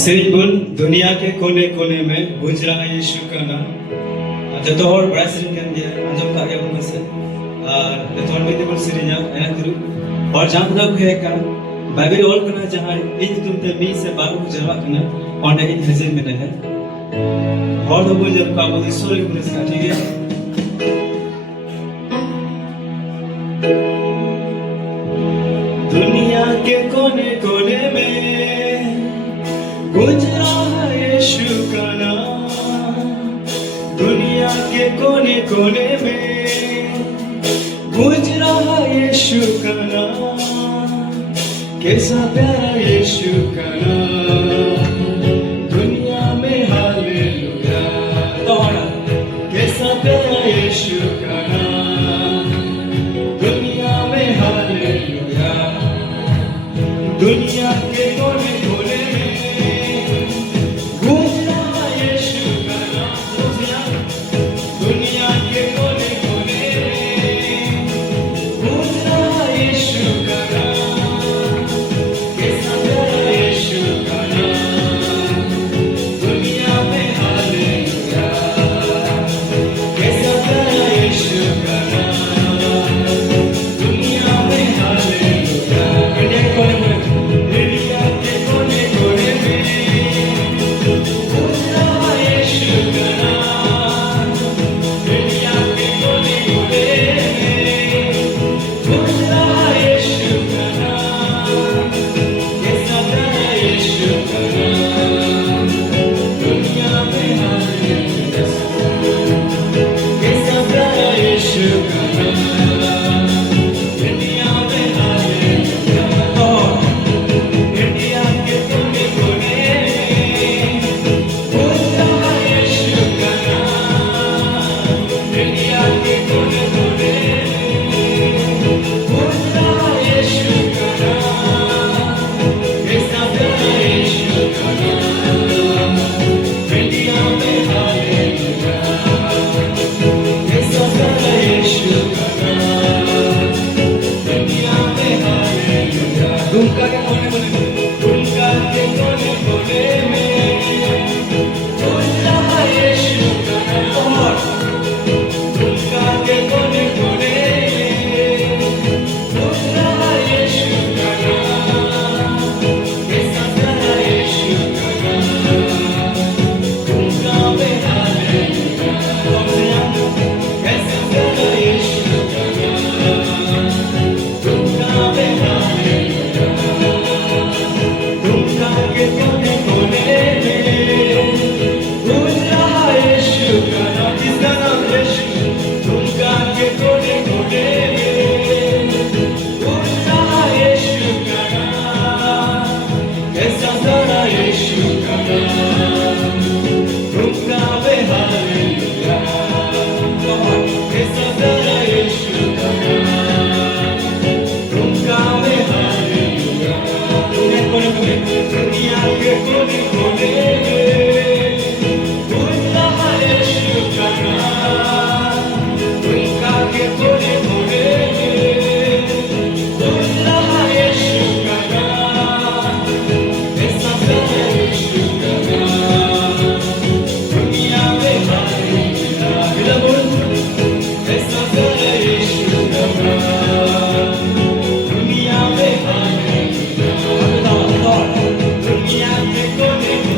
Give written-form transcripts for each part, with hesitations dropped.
सिर्फ बोल दुनिया के कोने कोने में गूंज रहा है यीशु का नाम जो तो और बड़ा सिरिंज कर दिया अंजम का गया बस जो तो और भी बोल सिरिंज है करू और जान ना है का बाइबल ऑल करना जहां इन तुमते मी से बारू जरवा करना और इन हजर में है और वो जब का वो ईश्वर की पुरस्कार ठीक है दुनिया के कोने कोने में गूंज रहा है यीशु का नाम दुनिया के कोने कोने में गूंज रहा है यीशु का नाम कैसा प्यारा यीशु का नाम दुनिया में हालेलुया कैसा प्यारा यीशु का नाम दुनिया में हालेलुया दुनिया के कोने कोने में गूंज रहा यीशु का नाम दुनिया के कोने कोने में गूंज रहा यीशु का नाम कैसा प्यारा यीशु का नाम दुनिया में हालेलुया कैसा प्यारा यीशु का नाम दुनिया में हालेलुया दुनिया के कोने कोने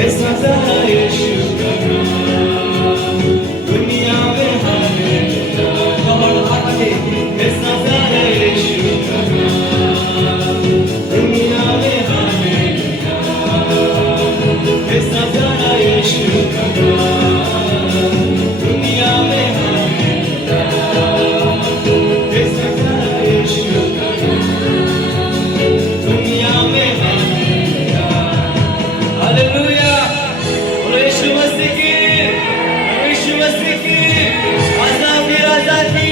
कैसा ज़रा यीशु का नाम, दुनिया में हालेलुया। और आगे कैसा ज़रा यीशु का नाम, दुनिया में हालेलुया। कैसा ज़रा यीशु का नाम, दुनिया में हालेलुया। कैसा ज़रा यीशु का नाम, दुनिया में हालेलुया। हालेलुया। बोलो यीशु मसीह की, यीशु मसीह की, आजादी आजादी।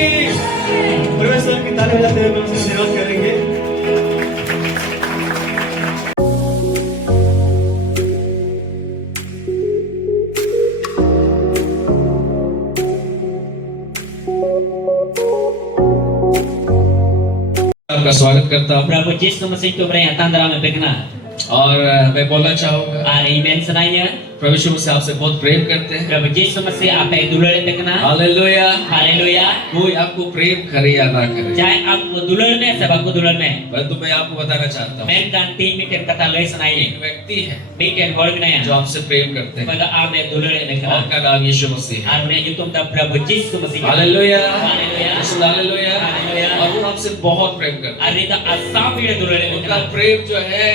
परमेश्वर की ताली बजाते हुए हम उसे धन्यवाद करेंगे। आपका स्वागत करता हूँ Prabu Yesus Mesih itu beri tanda में देखना और मैं बोलना चाहूंगा hari iman senaya प्रभु यीशु मसीह आपसे बहुत प्रेम करते हैं। Prabu Yesus Mesih apa yang dulu देखना हालेलुया। Haleluya कोई आपको प्रेम करे या ना करे, चाहे आप दुलर में सब आपको दुलर में परंतु मैं आपको बताना चाहता हूँ मैं kan tim itu kata loi senaya एक व्यक्ति है bikin orang ni जो आपसे प्रेम करते हैं, pada apa yang dulu देखना और का नाम यीशु मसीह है। hari ini YouTube tak Prabu Yesus Mesih hallelujah Haleluya hallelujah. Haleluya और वो आपसे बहुत प्रेम करते हैं। hari itu asam itu dulu उनका देखना प्रेम जो है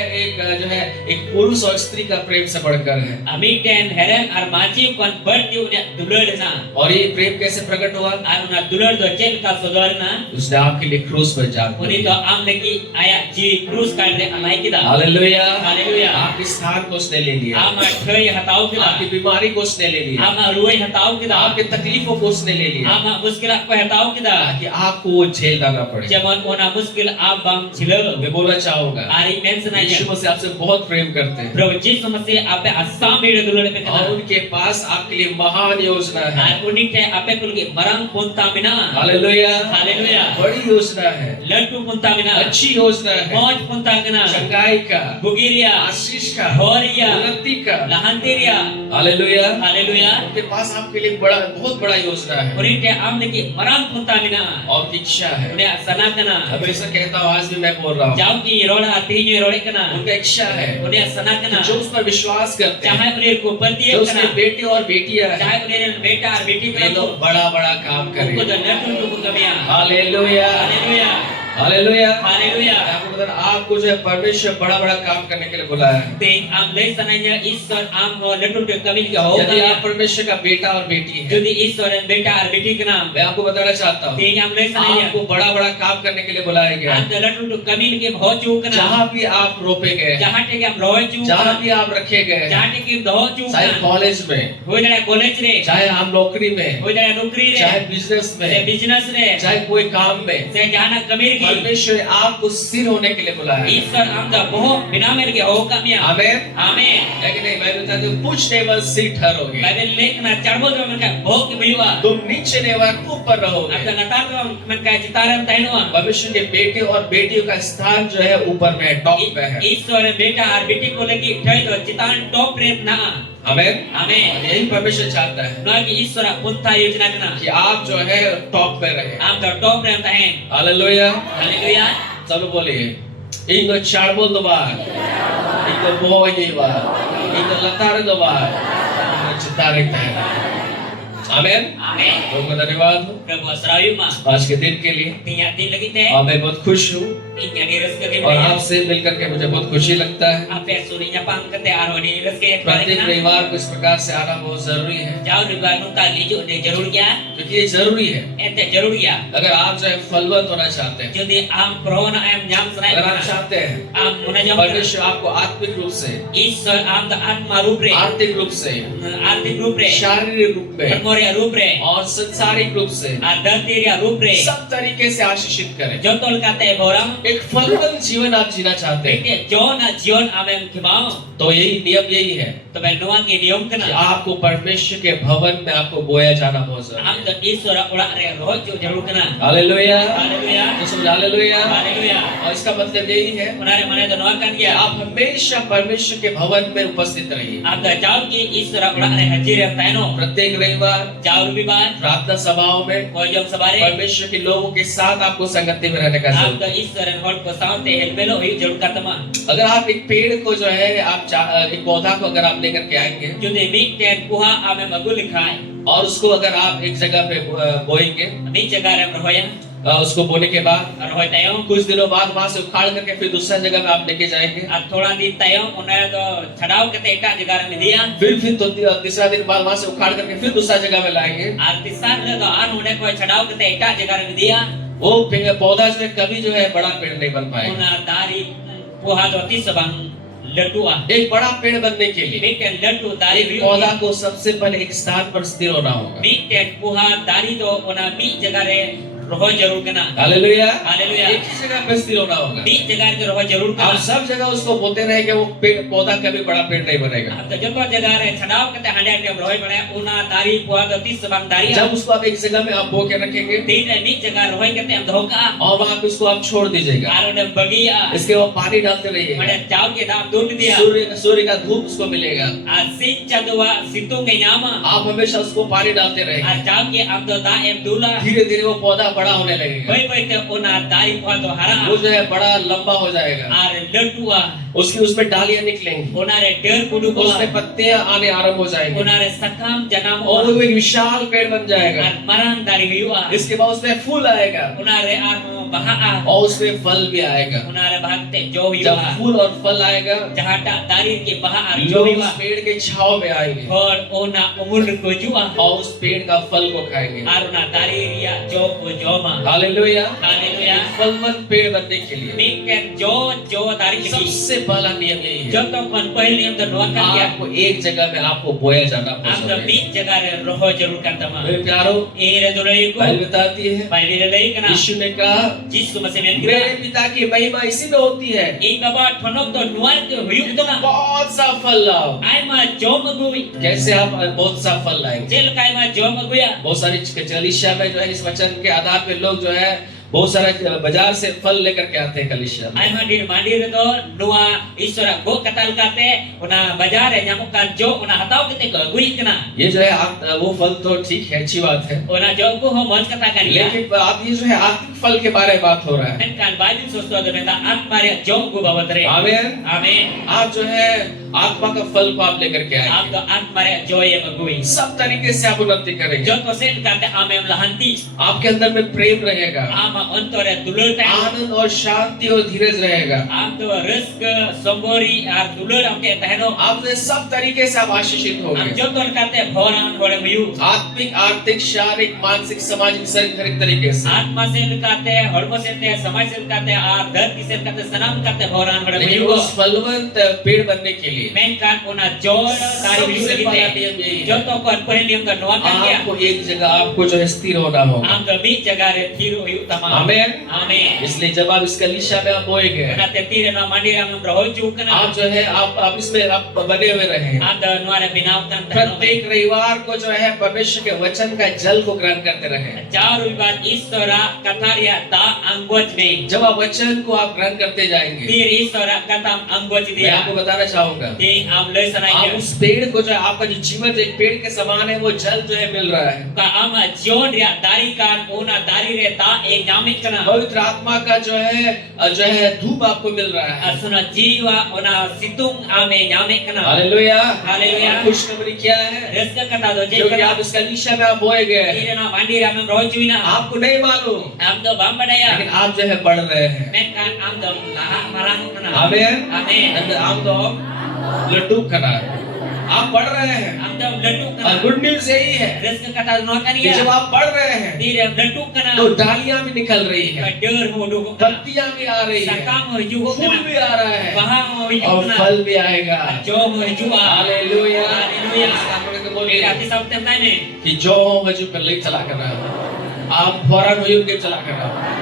एक पुरुष और स्त्री का प्रेम से बढ़कर है। Amik dan heran armaji kon berarti udah dulur na और ये प्रेम कैसे प्रकट हुआ? aruna dulur tu cek ka saudara na उसने आपके लिए क्रूस पर जान Uni to am lagi ayat ji krus kan de amai kita. Hallelujah. Haleluya. आपके स्थान को उसने ले लिया, Ama thoi hatau आपकी kita. बीमारी को उसने ले लिया, Ama ruai hatau kita. आपके तकलीफों को उसने ले लिया, Ama muskilah ko hatau kita. ताकि आपको वो झेलना ना पड़े। Jaman ona muskil abang chilo. मैं बोलना चाहूंगा Ari mention यीशु aja. मसीह आपसे बहुत प्रेम करते हैं Prabu Yesus Mesih ape asam beda dulu le और kita. उनके पास आपके लिए महान योजना है। Ar unik te ape kulgi marang punta mina. Hallelujah. Haleluya. बड़ी योजना है, Lantu punta mina. अच्छी योजना है, Moj punta mina. चंगाई का, Bugiria. आशीष का, Horia. उन्नति का। Lahantiria. हालेलुया। Haleluya. उनके पास आपके लिए बहुत बड़ा योजना है Unik te am lagi marang punta mina. और इच्छा है। Udah sana kana. हमेशा कहता हूँ, आज भी मैं बोल रहा हूँ, Jauh ki rola hatinya rola kana. उनका इच्छा है Udah sana kana. जो उस पर विश्वास करते हैं, चाहे उन्हें को पर दिया जो उसके kana. बेटे और बेटियां हैं, चाहे उन्हें बेटा और बेटी वे बना लोग बड़ा बड़ा काम उनको करें। तो नटू को कमियां. Hallelujah Haleluya. हालेलुया। Haleluya. आपको बता आपको जो है परमेश्वर बड़ा बड़ा काम करने के लिए बुलाया है। Ting am lay sananya Ishwar am ho nटू के कमिल के हो यदि कमियां. आप परमेश्वर का बेटा और बेटी है, Jadi Ishwar dan बेटा और बेटी के नाम. मैं आपको बताना चाहता हूँ, Ting am lay sananya. आपको बड़ा बड़ा काम करने के लिए बुलाया गया है। Am nटू कमिल के हो चू kana. जहाँ भी आप रोपे गए, Jahat ke am roy चू. जहाँ भी आप रखे गए, Jahat ke do चू. चाहे कॉलेज में, हो जाए कॉलेज रे. चाहे हम नौकरी में, हो जाए नौकरी रे. चाहे बिजनेस से में, बिजनेस रे. चाहे कोई काम में, से जाना कमिल की. परमेश्वर आपको सिर होने के लिए बुलाया है। ईश्वर आमदा बहुत बिना मेरे के हो कमियां. आमीन। आमीन. लेकिन नहीं, बाइबल बताती है, पूछने पर सिर ठहरोगे, बाइबल लेखना चढ़बो जो मन का बहुत के मिलवा. तुम नीचे नहीं वर ऊपर रहोगे। आता नतार को मन का चितारन तैनवा. भविष्य के बेटे और बेटियों का स्थान जो है ऊपर में है, टॉप में है। ईश्वर बेटा और बेटी को लेके ठई तो चितान टॉप रेत ना. आमीन। आमीन. यही परमेश्वर चाहता है ना कि ईश्वर पुंता योजना करना. कि आप जो है टॉप में रहे। आम तो टॉप रहता है. हालेलुया। हालेलुया. चलो बोलिए, इनको चार बोल दो बार, इनको बोई बार, इनको लतार दो बार, इनको चितारे तैर। आमीन। आमीन. बहुत बहुत धन्यवाद हो प्रभु सरायु मा. आज के दिन के लिए। तिया दिन लगी थे. और मैं बहुत खुश हूँ इन्या नी रस के और आपसे मिलकर के मुझे बहुत खुशी लगता है। आपे सुनिया पांग करते आरोनी रस के प्रत्येक रविवार को इस प्रकार से आना बहुत जरूरी है, जाओ रिवानु का लीजो ने जरूर क्या. क्योंकि ये जरूरी है। एते जरूर क्या. अगर आप जो है फलवंत होना चाहते हैं, यदि आम प्रोना आम जाम सनाय अगर आप चाहते हैं आम मुनाजाम परमेश्वर आपको आत्मिक रूप से, ईश्वर आम द आत्मा रूप रे आर्थिक रूप से, आर्थिक रूप रे शारीरिक रूप में परमोरिया रूप रे और संसारिक रूप से आदर्तिया रूप रे सब तरीके से आशीषित करें। जो तोल काते बोरम एक फलवंत जीवन आप जीना चाहते हैं, ते जो ना जीवन आमें खिबाओ तो यही नियम यही है तो बेनुआ के नियम कि कना आपको परमेश्वर के भवन में आपको बोया जाना बहुत जरूरी आम है। द ईश्वर उड़ा रे रोज जो जरूर कना. हालेलुया। हालेलुया. तो समझ, हालेलुया। हालेलुया. और इसका मतलब यही है उनारे मने तो नवा कर कि गया. आप हमेशा परमेश्वर के भवन में उपस्थित रहिए। आप द जाओ की ईश्वर उड़ा रे हजीर तैनो प्रत्येक रविवार जाओ रविवार प्रार्थना सभाओं में कोई जब सवारे परमेश्वर के लोगों के साथ आपको संगति में रहने का आप जरूरत द है। ईश्वर ren hor ko saute helmelo hui jarur katama अगर आप एक पेड़ को जो है एक पौधा को अगर आप लेकर के आएंगे judi miten puha ame magul khai और उसको अगर आप एक जगह पे बोएंगे, mi jaga rem rohoyan उसको बोने के बाद rohoy tayong कुछ दिनों बाद वहां से उखाड़ करके फिर दूसरा जगह में आप लेके जाएंगे, ar thoda din tayong ona do chadao kate eta jaga rem diya फिर तीसरा दिन बाद वहां से उखाड़ करके फिर दूसरा जगह में लाएंगे। ar tisar le do an one ko chadao kate eta jaga rem diya वो पौधा जो है कभी जो है बड़ा पेड़ नहीं बन पाएगा। ona dari puha do tisabang ladua एक बड़ा पेड़ बनने के लिए miten ladu dari एक hui पौधा को सबसे पहले एक स्थान पर स्थिर होना होगा। miten puha dari do ona mi jaga re rohoy jarur kana hallelujah, hallelujah. एक ही जगह पे स्थिर होना होगा। mi jaga re rohoy jarur आप kana सब जगह उसको बोलते रहे कि वो पौधा कभी बड़ा पेड़ नहीं बनेगा। तो joto jaga re chadao kate hande te rohoy bane ona dari puha do tisabang dari जब उसको आप एक जगह में आप बो के रखेंगे tin mi jaga rohoy kate am dhoka और वहां पे उसको आप छोड़ दीजिएगा, ar ona bagia इसके बाद पानी डालते रहिएगा, mane jauh ke dam dun dia सूर्य का धूप उसको मिलेगा, asin chadua situng ke nyama आप हमेशा उसको पानी डालते रहेंगे, ar jauh ke am do da em dula धीरे धीरे वो पौधा बड़ा होने लगेगा, bai bai te ona dari puha do hara वो जो है बड़ा लंबा हो जाएगा, ar ladua उसकी उसमें डालियां निकलेंगी, ona re der kudu उसमें पत्तियां आने आरंभ हो जाएंगी ona re sakam janam और वो एक विशाल पेड़ बन जाएगा। ar marang dari huyua इसके बाद उसमें फूल आएगा ona re ar baha और उसमें फल भी आएगा। ona re bahte jo जब huyua फूल और फल आएगा jahata dari ke baha ar jo लोग huyua उस पेड़ के छांव में आएंगे और ona umur ko jua और उस पेड़ का फल को खाएंगे। ar ona dari ria jo ko joma hallelujah, haleluya फलवंत पेड़ बनने के लिए miken jo dari ke सबसे पहला नियम यही है, joto kon pahil niam do doa kan dia आपको एक जगह में आपको बोया जाना am do पड़ता है। mi jaga re roho jarur kan tama मेरे प्यारो, e re do rei ko Bible बताती है bai re lei kana यीशु ने कहा jisu masih men मेरे पिता की महिमा इसी में होती है, e baba thonok do nuar ke huyuk do na बहुत सा फल लाओ। ai ma jom agui कैसे आप बहुत सा फल लाएंगे? jel kai ma jom aguya बहुत सारी कलीसिया में जो है इस वचन के आधार पे लोग जो है बहुत सारा बाजार से फल लेकर के आते हैं कलीसिया में। ai ma dir mandir do nua isora go katal kate ona bazar e nyamuk kan jo ona hatau kete ko agui kana ये जो है वो फल तो ठीक है, अच्छी बात है, ona jo ko ho moj kata kan ya लेकिन आप ये जो है आत्मिक फल के बारे में बात हो रहा है। men kan bajin sosto do meta atmare jom go babadre आमीन। amen आप जो है आत्मा का फल को आप लेकर के am आएंगे, do atmare joy em agui सब तरीके से आप उन्नति करेंगे, jo to sen kate amem lahanti आपके अंदर में प्रेम रहेगा, ama ontore dulur ta आनंद और शांति और धीरज रहेगा, am do raska sombori ar dulur am ke tahno आप जो सब तरीके से आप आशीषित am होंगे, jo ton kate bhoran hore mayu आत्मिक, आर्थिक, शारीरिक, मानसिक, सामाजिक, हर तरीके से। आत्मा से लुकाते हड़मो से ते समय से लुकाते आर धरती से लुकाते सनाम करते भोरान बड़े लेकिन मयुगो उस फलवंत पेड़ बनने के लिए मेन कान ओना जोर तारी भी सबसे पहला सकिते नियम यही जो है, तो कोन पहले नियम का नोआ कर गया आपको एक जगह आपको जो है स्थिर होना होगा। आम तो बीच जगह रे थीरो हुई तमाम आमीन। आमीन इसलिए जब आप इस कलीसिया में आप बोएंगे, ना ते तीरे ना मंदिर हम रहो चुकना आप जो है आप इसमें आप बने हुए रहें। आम तो नोरे बिनाव तन तनो प्रत्येक रविवार को जो है परमेश्वर के वचन का जल को ग्रहण करते रहें। चार बात ईश्वरा कथारिया ता अंगोच में जब आप वचन को आप ग्रहण करते जाएंगे, तीर ईश्वरा कथम अंगोच मैं दिया आपको बताना चाहूंगा, ते आम ले आप सनाई उस पेड़ को जो है आपका जो जीवन एक पेड़ के समान है, वो जल जो है मिल रहा है। का आम जोन या दारी कान ओना दारी रे ता एक नामिक कना पवित्र आत्मा का जो है धूप आपको मिल रहा है। असुना जीवा ओना सितुंग आमे नामिक कना हालेलुया, हालेलुया खुशखबरी क्या है? रस्का कता दो जे क्योंकि कना आप इस कलीसिया में आप बोए गए, तीरे ना मंदिर हम रोज जुइना आपको नहीं मालूम, हम तो बाम बड़ाया लेकिन आप जो है बढ़ रहे हैं। मैं कान हम तो लहा मरंग कना आमीन। आमीन आप तो लड्डू खाना, आप बढ़ रहे हैं। हम तो लड्डू और कना गुड न्यूज यही है रस्का कता नो कि कनिया जब आप बढ़ रहे हैं तीरे हम लड्डू कना तो डालियां भी निकल रही है, डर हो डो पत्तियां भी आ रही है, सकाम हो जुगो फूल कना भी आ रहा है वहां हो और जुगना फल भी आएगा। जो हो जुआ हालेलुया। हालेलुया बोलिए आती सब तम नहीं कि जो हजू कर ले चला कर रहा है, आप फौरन हजू के चला कर रहा है।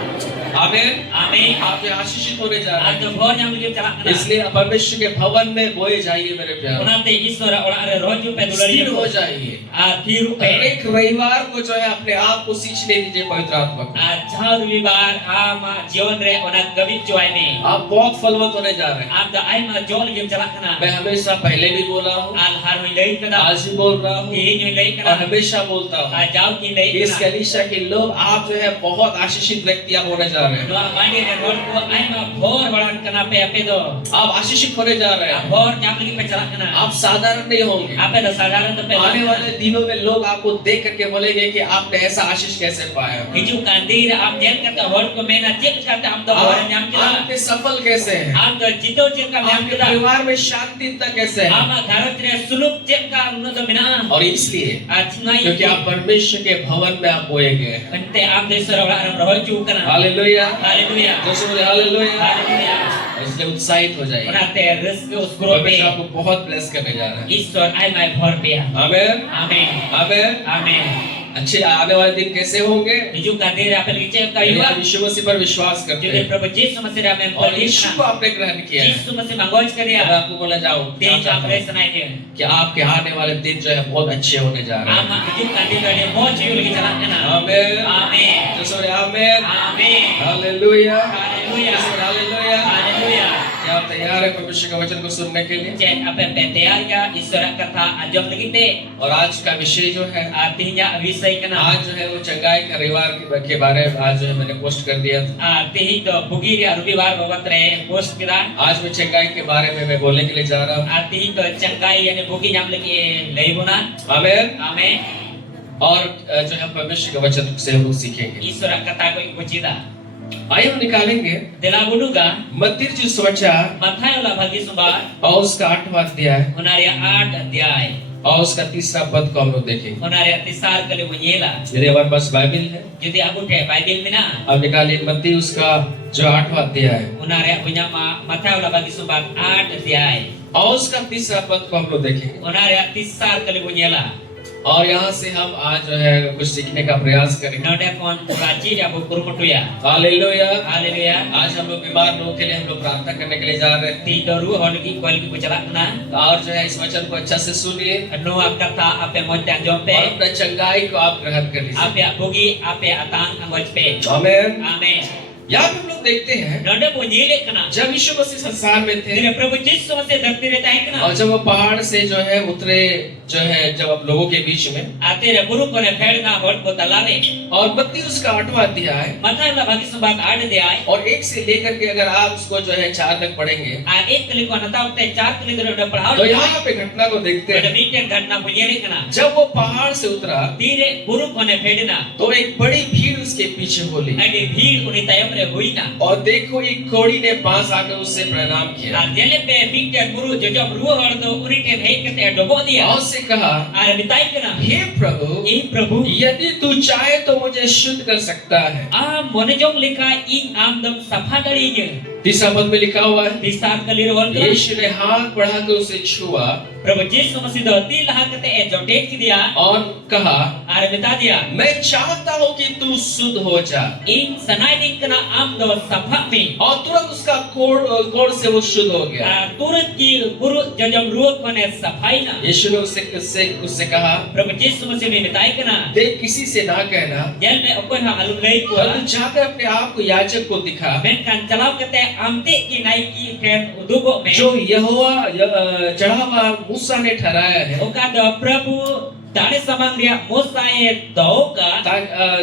आमीन। आमीन आप आशीषित होने जा रहे आज हैं, तो भोर हम लिए चला कना इसलिए परमेश्वर के भवन में बोए जाइए मेरे प्यारे, ओनाते ईश्वर ओना रे रोज पे दुलरिया स्थिर हो जाइए। आ तीर पे एक रविवार को जो है अपने आप को सींचने दीजिए पवित्र आत्मा को। आ झार विवार आम जीवन रे ओना गवि जोय में आप बहुत फलवंत होने जा रहे हैं। आप द आई मा जोल ये चला कना मैं हमेशा पहले भी बोला हूँ, आल हार होई लई कना आज भी बोल रहा हूँ ये नहीं लई और कना हमेशा बोलता आ हूँ, जाओ की लई इस कना कलीसिया के लोग आप जो है बहुत आशीषित व्यक्ति आप होने जा रहे हैं, Doa mandi dan hor ko ai ma bhor waran kana pe ape do. आप आशीषित होने जा रहे हैं, Bhor nyam lagi pe chalak kana. आप साधारण नहीं होंगे। Ape da sadaran to pe. आने वाले दिनों में लोग आपको देख करके बोलेंगे कि आपने ऐसा आशीष कैसे पाया, Hiju kandir am nyam kata hor ko mena cek kata am do hor nyam kila. आपने सफल कैसे हैं, Am do jito cek ka nyam आपके kila. परिवार में शांति तक कैसे है। Ama gharot re suluk cek ka uno do mena. और इसलिए Achnai क्योंकि आप परमेश्वर के भवन में आप बोए गए हैं। ante am desora wala am rohol chu kana. Hallelujah, Haleluya. दोस्तों बोले हालेलुया। Haleluya. इसलिए उत्साहित हो जाइए, Onate rezeki usgro pe. परमेश्वर आपको बहुत ब्लेस करने जा रहा है। Ishwar ai mai bhor pe. आमेन, Amen. आमेन। Amen. अच्छे आने वाले दिन कैसे होंगे? Hiju kandir ape lagi cek ka यदि iwa. आप यीशु मसीह पर विश्वास करते Jadi हैं Prabhu Yesus masih dah और memperlihatkan. यीशु को आपने ग्रहण किया है, Yesus masih manggol sekali मैं ya. आपको बोला जाऊं Dia चाहता sampai हूं senai dia. कि आपके आने वाले दिन जो है बहुत अच्छे होने जा रहे हैं। Ama hiju kandir dia mau cium lagi jalan kena. आमेन, Amin. दोस्तों बोले आमेन, Amin. Hallelujah, Haleluya. दोस्तों बोले हालेलुया। Haleluya. क्या आप तैयार हैं परमेश्वर के वचन को सुनने के लिए? Cek apa PTA ya Isra kata ajam lagi te. और आज का विषय जो है, Artinya visai kena. आज जो है वो चंगाई का रविवार के बारे में आज जो है मैंने पोस्ट कर दिया था। Arti itu bugi dia rubiwar babat re post kira. आज मैं चंगाई के बारे में मैं बोलने के लिए जा रहा हूँ। Arti itu cengkai yang bugi nyam lagi leibuna. आमेन। Amin. और जो है परमेश्वर के वचन से हम लोग सीखेंगे। Isra kata ko ibu cita. आइए हम निकालेंगे Dela bunuga. मत्ती रचित सुसमाचार Mathayo lah bagi sumbar. और उसका 8वां अध्याय Unaria 8 अध्याय. और उसका 3रा पद को हम लोग देखेंगे। Unaria tisar kali menyela. यदि हमारे पास बाइबल है, Jadi aku ke Bible mina. अब निकालिए मत्ती उसका जो 8वां अध्याय है Unaria punya Mathayo lah bagi sumbar 8 अध्याय. और उसका 3रा पद को हम लोग देखेंगे। Unaria tisar kali menyela. और यहाँ से हम आज जो है कुछ सीखने का प्रयास करेंगे। Node kon kuraci dia bukur mutuya. Hallelujah. Haleluya. आज हम लोग बीमार लोगों के लिए हम लोग प्रार्थना करने के लिए जा रहे हैं। Tidoru holgi kuali berjalan kena. और जो है इस वचन को अच्छा से सुनिए Anu kata apa montan jompe. और अपना चंगाई को आप ग्रहण कर लीजिए। Apa bugi apa atang angojpe. आमेन। Amin. यहाँ पे हम लोग देखते हैं Node menyele kena. जब यीशु मसीह संसार में थे Dia Prabhu Yesus masih धरती रहता है कना. और जब वो पहाड़ से जो है उतरे, जो है जब आप लोगों के बीच में, Akhirnya buruk kena फेरना होट को तलावे. और मत्ती उसका 8वां अध्याय Mathayo lah bagi sumbat 8 अध्याय. और 1 से लेकर के अगर आप उसको जो है 4 तक पढ़ेंगे एक kali ko natau te 4 kali udah pahal. तो यहाँ पे घटना को देखते Ada हैं। bikin घटना menyele kena. जब वो पहाड़ से उतरा Tire buruk kena फेरना. तो एक बड़ी भीड़ उसके पीछे बोली Ada bhir uni tayam re huina. और देखो एक कोड़ी ने पास आकर उससे प्रणाम किया Jele pe bikin buruk jajam ruh hardo uni te bhai kete dobo dia. और उससे कहा, Ada bitai kena. हे प्रभु, Prabhu. यदि तू चाहे तो मुझे शुद्ध कर सकता है। Monejong lika ing amdam safa darinya. 3 पद में लिखा हुआ है, Tisar kali rohon kena. यीशु ने हाथ बढ़ाकर उसे छुआ Prabhu Yesus masih doti lah kete jotek dia. और कहा, Ada bita dia. मैं चाहता हूँ कि तू शुद्ध हो जा। Ing sanai ning kena amdo safa me. और तुरंत उसका कोड़ से वो शुद्ध हो गया। Turut ki guru jajam ruh kone safai na. यीशु ने उससे कहा, Prabhu Yesus masih bita kena. देख किसी से ना कहना, Jel me okon ha alum lei ko. और तू जाकर अपने आप को याजक को दिखा, Men kan chalao kete amte ki nai ki ken udugo me. जो यहोवा चढ़ावा मूसा ने ठहराया है, Oka do Prabhu Dane samang dia Musa doka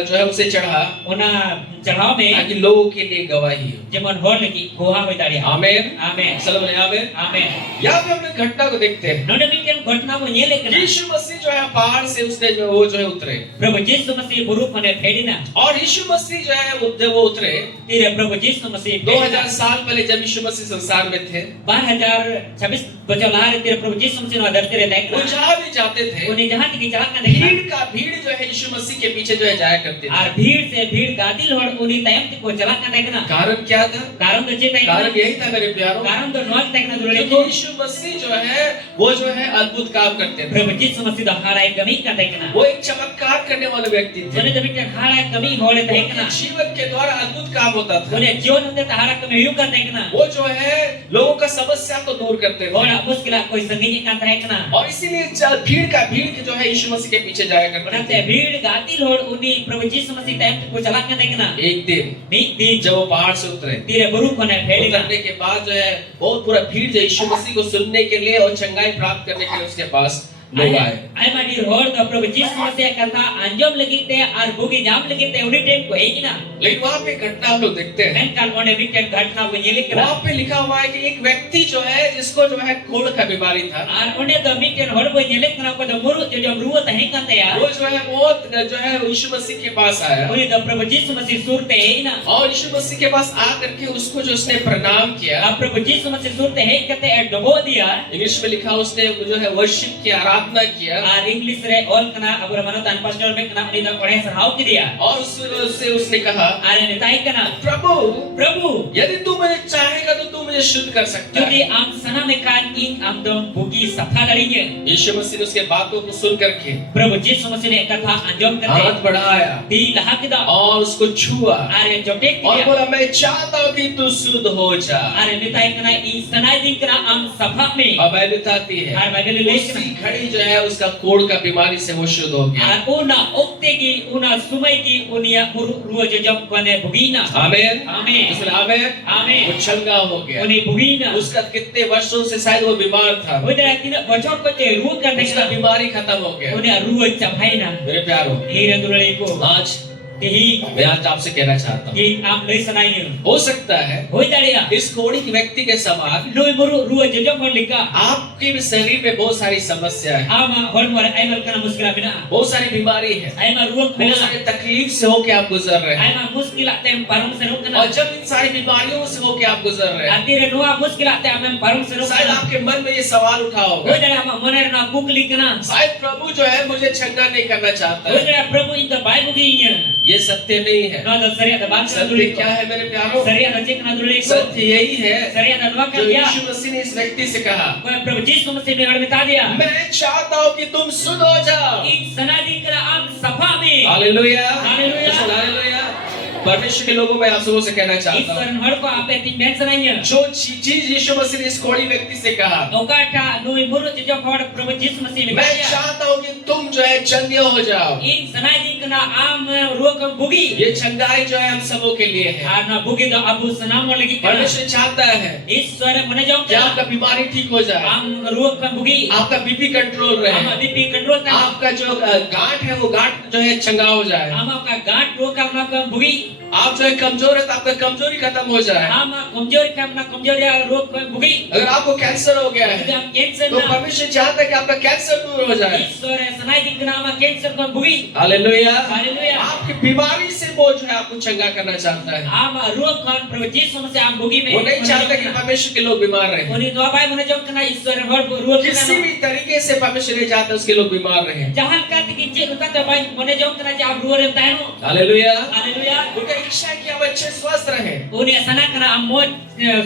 जो है उसे चढ़ा una चढ़ाव में ताकि लोगों के लिए गवाही हो। जेमन होल की गोहा होई दाड़ी आमेन। आमेन चलो बोले आमेन। आमेन यहाँ पे हम लोग घटना को देखते हैं। नोडे मिकन घटना को ये लेकर यीशु मसीह जो है पहाड़ से उसने जो वो जो है उतरे, प्रभु यीशु मसीह बुरुक होने फेडिना और यीशु मसीह जो है जब वो उतरे तेरे प्रभु यीशु मसीह 2000 साल पहले जब यीशु मसीह संसार में थे, 2026 बचौलार तेरे प्रभु यीशु मसीह ने धरती रे वो देखना जहाँ भी जाते थे उन्हें जहां की चला का देखना भीड़ जो है यीशु मसीह के पीछे जो है जाया करते थे। और भीड़ से भीड़ गादिल होड़ उन्हें तयम को चला का देखना कारण क्या था? कारण तो चेता कारण यही था मेरे प्यारों, कारण तो नॉट देखना दुरे क्योंकि यीशु मसीह जो है वो जो है अद्भुत काम करते थे। प्रभु यीशु मसीह हमारा एक कमी का देखना वो एक चमत्कार करने वाले व्यक्ति थे। जने जब के हमारा एक कमी होले देखना उनके जीवन के द्वारा अद्भुत काम होता था। उन्हें जीवन में हमारा कमी यू का देखना वो जो है लोगों का समस्या को दूर करते थे, और मुश्किल कोई संगीत का देखना और इसीलिए भीड़ जो है यीशु मसीह के पीछे जाया करते उन्हें थे। भीड़ गादिल होड़ उन्हें प्रभु यीशु मसीह टाइम को चला का देखना एक दिन दी जब वो पहाड़ से उतरे, तेरे बुरुक होने फेड़ेगा उतरने के बाद जो है बहुत पूरा भीड़ जो यीशु मसीह को सुनने के लिए और चंगाई प्राप्त करने के लिए उसके पास लोग आए। Aima di hor do Prabhu Jesus Masih kata anjom lagi te ar bugi nyam lagi te uni time ko hei na. लेकिन वहाँ पे घटना हम लोग देखते हैं, Kan onde bikin घटना को ये लिख वहाँ रहा. पे लिखा हुआ है कि एक व्यक्ति जो है जिसको जो है कोढ़ का बीमारी था, Ar onde do bikin hor ko ये लिख रहा ko do muru jo jom ruwa ta hei kan te ya. वो जो है बहुत जो है यीशु मसीह के पास आया Uni do Prabhu Jesus Masih sur te hei na. और यीशु मसीह के पास आकर के उसको जो उसने प्रणाम किया, Ar Prabhu Jesus Masih sur te hei kate er dobo dia. English में लिखा उसने जो है वर्शिप की आराधना किया Ar English re all kana abur mano tan pastor me kana uni do पढ़े सरहाव की दिया. और उससे उसने कहा, Ar ne tai kana प्रभु Prabhu यदि तू मुझे चाहेगा तो तू मुझे शुद्ध कर सकता Jadi है। am sana mekan ing am dong bugi sapha darinya. यीशु मसीह ने उसके बातों को सुन करके Prabhu Jesus Masih ne kata anjom हाथ kate बढ़ाया di laha kita. और उसको छुआ Are jotek और dia. बोला, मैं चाहता हूँ कि तू शुद्ध हो जा। Are nitai kana ing sanai din kana am sapha me. और बाइबल बताती है Are Bible lekna. उसी घड़ी जो है उसका कोढ़ का बीमारी से वो शुद्ध हो गया। Ar una okte ki una sumai ki unia muru ruwa jajam kone bugina. आमीन Amen. इसलिए आमीन Amen. वो चंगा हो गया। Uni bugina. उसका कितने वर्षों से शायद वो बीमार था, Udah tina bocor ko te ruwa kan उसका dekna. बीमारी खत्म हो गया। Unia ruwa capai na. मेरे प्यारों, Hira dulai ko. आज Tehi मैं आज आपसे कहना चाहता हूँ, ki am lei sanai ni. हो सकता है Hoi daria. इस कोढ़ी के व्यक्ति के समान Lui muru ruwa jajam kon lika. आपके भी शरीर में बहुत सारी समस्या है, Ama hol mor aimal kana muskila bina. बहुत सारी बीमारी है, Aimal ruwa बहुत bina. सारी तकलीफ से होके आप गुजर रहे हैं। Aimal muskila tem parung seruk kana. और जब इन सारी बीमारियों से होके आप गुजर रहे हैं, Atire nuwa muskila te amem parung seruk शायद kana. आपके मन में ये सवाल उठा Hoi होगा, daria ama moner na kukli kana. शायद प्रभु जो है मुझे चंगा नहीं करना चाहता Hoi है। daria Prabhu inta bai buginya. ये सत्य नहीं है। No da saria da bangsa सत्य dulu. क्या है मेरे प्यारों? Saria da cek na dulu ko. सत्य यही है Saria da nuwa जो kan dia. यीशु मसीह ने इस व्यक्ति से कहा, Kau Prabhu Jesus Masih ne hor bita dia. मैं चाहता हूँ कि तुम शुद्ध हो जाओ। In sanadi kana am sapha me. Hallelujah, hallelujah. Hallelujah. परमेश्वर के लोगों में आप सबों से कहना चाहता हूँ, Iswaran hor ko ape tin ben sananya. जो चीज यीशु मसीह ने इस कोढ़ी व्यक्ति से कहा, Okata nui muru jajam hor Prabhu Jesus Masih ne मैं dia. चाहता हूँ कि तुम जो है चंगे हो जाओ। In sanadi kana am ruwa kan bugi. ये चंगाई जो है हम सबों के लिए है। Karena bugi do abu sanam lagi kana. परमेश्वर चाहता है Iswar mana jom कि आपका बीमारी ठीक हो जाए, am ruwa kan bugi. आपका बीपी कंट्रोल रहे, Ama BP control kana. आपका जो गांठ है वो गांठ जो है चंगा हो जाए, Ama ka gat ruwa kan bugi. आप जो है कमजोर है तो आपका कमजोरी खत्म हो जाए। Ama kamjori kamna kamjori ruwa kan bugi. अगर आपको कैंसर हो गया है Jam cancer तो na. परमेश्वर चाहता है कि आपका कैंसर दूर हो जाए। Iswar sanadi kana ama cancer kan bugi. Hallelujah. Haleluya. आपकी बीमारी से वो जो है आपको चंगा करना चाहता है। Ama ruwa kan Prabhu Jesus Masih am bugi me. वो नहीं चाहता कि परमेश्वर के लोग बीमार रहे। Oni doa bai mana jom kana Iswar hor ruwa किसी kana. भी तरीके से परमेश्वर नहीं चाहता उसके लोग बीमार रहे। Jahan kata kicik kata bai mana jom kana jam ruwa rem tayo. Hallelujah. Haleluya. उनका इच्छा है कि आप अच्छे स्वस्थ रहे, Oni sana kana am mo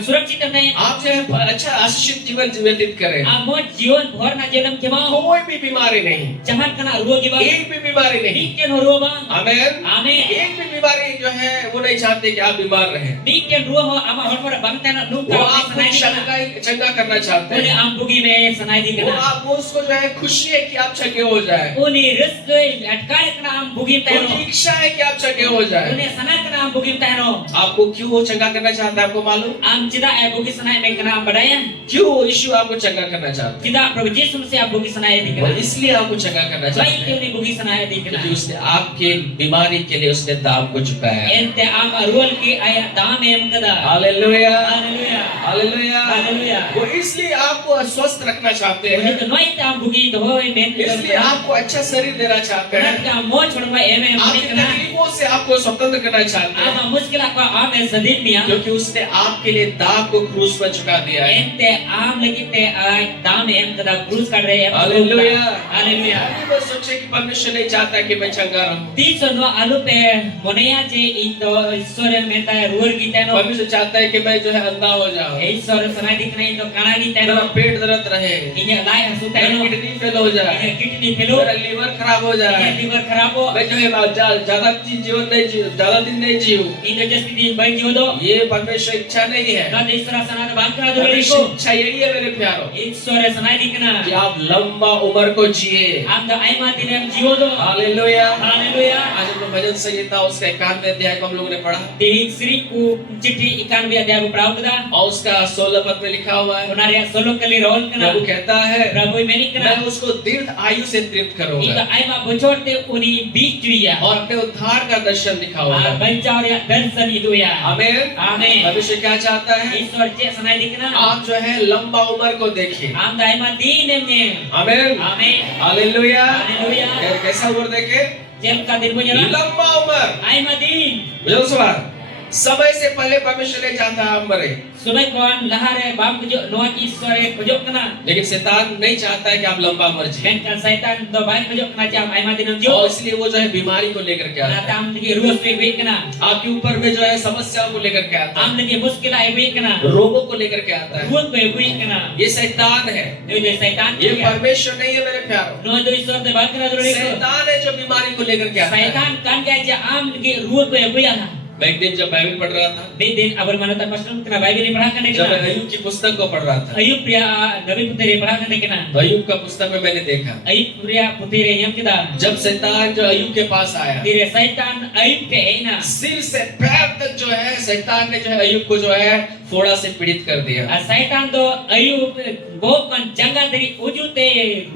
surakshit nahi. आप जो है अच्छा आशीषित जीवन व्यतीत करें, Am mo jiwan bhor na jelam kemau. कोई भी बीमारी नहीं, Jahan kana ruwa ki ba. एक भी बीमारी नहीं। Bikin ruwa ba. आमीन। Amen. एक भी बीमारी जो है वो नहीं चाहते कि आप बीमार रहे, Bikin ruwa ho ama hor mora bang tana nu वो ka आपको sanai चंगा kana. चंगा करना चाहते Oni हैं। am bugi me sanai di वो kana. आप वो उसको जो है खुशी है कि आप चंगे हो जाए, Oni rizqi atkar kana am bugi tayo. उनकी इच्छा है कि आप चंगे हो जाए। Oni sana kana am bugi tayo. आपको क्यों वो चंगा करना चाहता है आपको मालूम? Am cida ay bugi sanai me kana am badaya. क्यों वो यीशु आपको चंगा करना चाहता Cida Prabhu Jesus Masih am bugi sanai di है? kana. वो इसलिए आपको चंगा करना चाहता Baik है ni bugi sanai di kana. क्योंकि उसने आपके बीमारी के लिए उसने दाम को चुकाया है। Ente am ruwal ki ay dam em kada. Hallelujah, Haleluya. Hallelujah. Hallelujah. वो इसलिए आपको स्वस्थ रखना चाहते Oni हैं, to noi ta am bugi to hoy men. इसलिए आपको अच्छा शरीर देना चाहते हैं, Ka mo chhod ba em em आपकी kana. तकलीफों से आपको स्वतंत्र करना चाहते हैं, Ama muskil ako am e sadin niya. क्योंकि उसने आपके लिए दाग को क्रूस पर चुका दिया है। Ente am lagi te ay dam em kada cruz kar rahe em. Hallelujah. Haleluya. अभी बस सोचे कि परमेश्वर नहीं चाहता कि मैं चंगा रहूं, Tiso no alu pe monaya je ito isore meta ruwal kita no. परमेश्वर चाहता है कि मैं जो है अंधा हो जाऊं, Isore sanai dik nahi to kana di मेरा tayo. पेट दर्द रहे, Inya lai hasu मेरा tayo. किडनी फेल हो जाए, Inya kidney fellow. मेरा लीवर खराब हो Inya जाए, liver kharab ho. मैं जो है ज्यादा दिन नहीं नहीं जीऊं, Ina just di baik jodoh. ये परमेश्वर इच्छा नहीं है। Kan Isra sana da bangkra do परमेश्वर liko. इच्छा यही है मेरे प्यारों, Isra sana di kana. कि आप लंबा उम्र को जिए। Am da aima dinam jodoh. Hallelujah. Haleluya. आज हम लोग भजन संहिता उसका 91वें अध्याय को हम लोगों ने पढ़ा Di Sri ku citti ikan biar dia berperau kada. और उसका 16 पद में लिखा हुआ है, Onaria solo kali roll kana. प्रभु कहता है Prabu meni मैं kana. उसको दीर्घ आयु से तृप्त Ika करूंगा aima bocor te uni beach juya. और अपने उद्धार का दर्शन दिखाऊंगा। Bancau ya darsan itu ya. आमीन। Amin. भविष्य क्या चाहता है? Isra cek sana di kana. आप जो है लंबा उम्र को देखिए। Am da aima dinemnya. आमीन। Amin. हालेलुया। Haleluya. कैसा उम्र देखे? Jem ka din mo niya lang. लंबा उम्र। Aima din. मुझे सवाल, समय से पहले परमेश्वर नहीं चाहता हम मरे, Subay kon lahare bam kujo noa ki sore kujo kana. लेकिन शैतान नहीं चाहता है कि आप लंबा मर जिए, Men kan syaitan do baik kujo kana jam aima dinam और jo. इसलिए वो जो है बीमारी को लेकर के आता Na है, tam lagi ruas we kana. आपके ऊपर में जो है समस्याओं को लेकर के आता Am lagi muskil ai we kana. है, रोगों को लेकर के आता है। Ruas we kana. ये शैतान है, Yo je syaitan ये juga. परमेश्वर नहीं है मेरे प्यारों। No do isor de bang kana dulu ko. शैतान है जो बीमारी को लेकर के आता है। Syaitan kan dia je am lagi ruas we ana. मैं एक दिन जब बाइबल पढ़ रहा था, Bedin abal mana ta pasram kana Bible ni perakan जब मैं kana. अय्यूब की पुस्तक को पढ़ रहा था, Ayub priya Nabi putri perakan kana. तो अय्यूब का पुस्तक में मैंने देखा Ayub priya putri yang kita. जब शैतान जो अय्यूब के पास आया, Dire syaitan Ayub ke ena. सिर से पैर तक जो है शैतान ने जो है अय्यूब को जो है फोड़ा से पीड़ित कर दिया। Syaitan do Ayub bokon jangan dari ujung te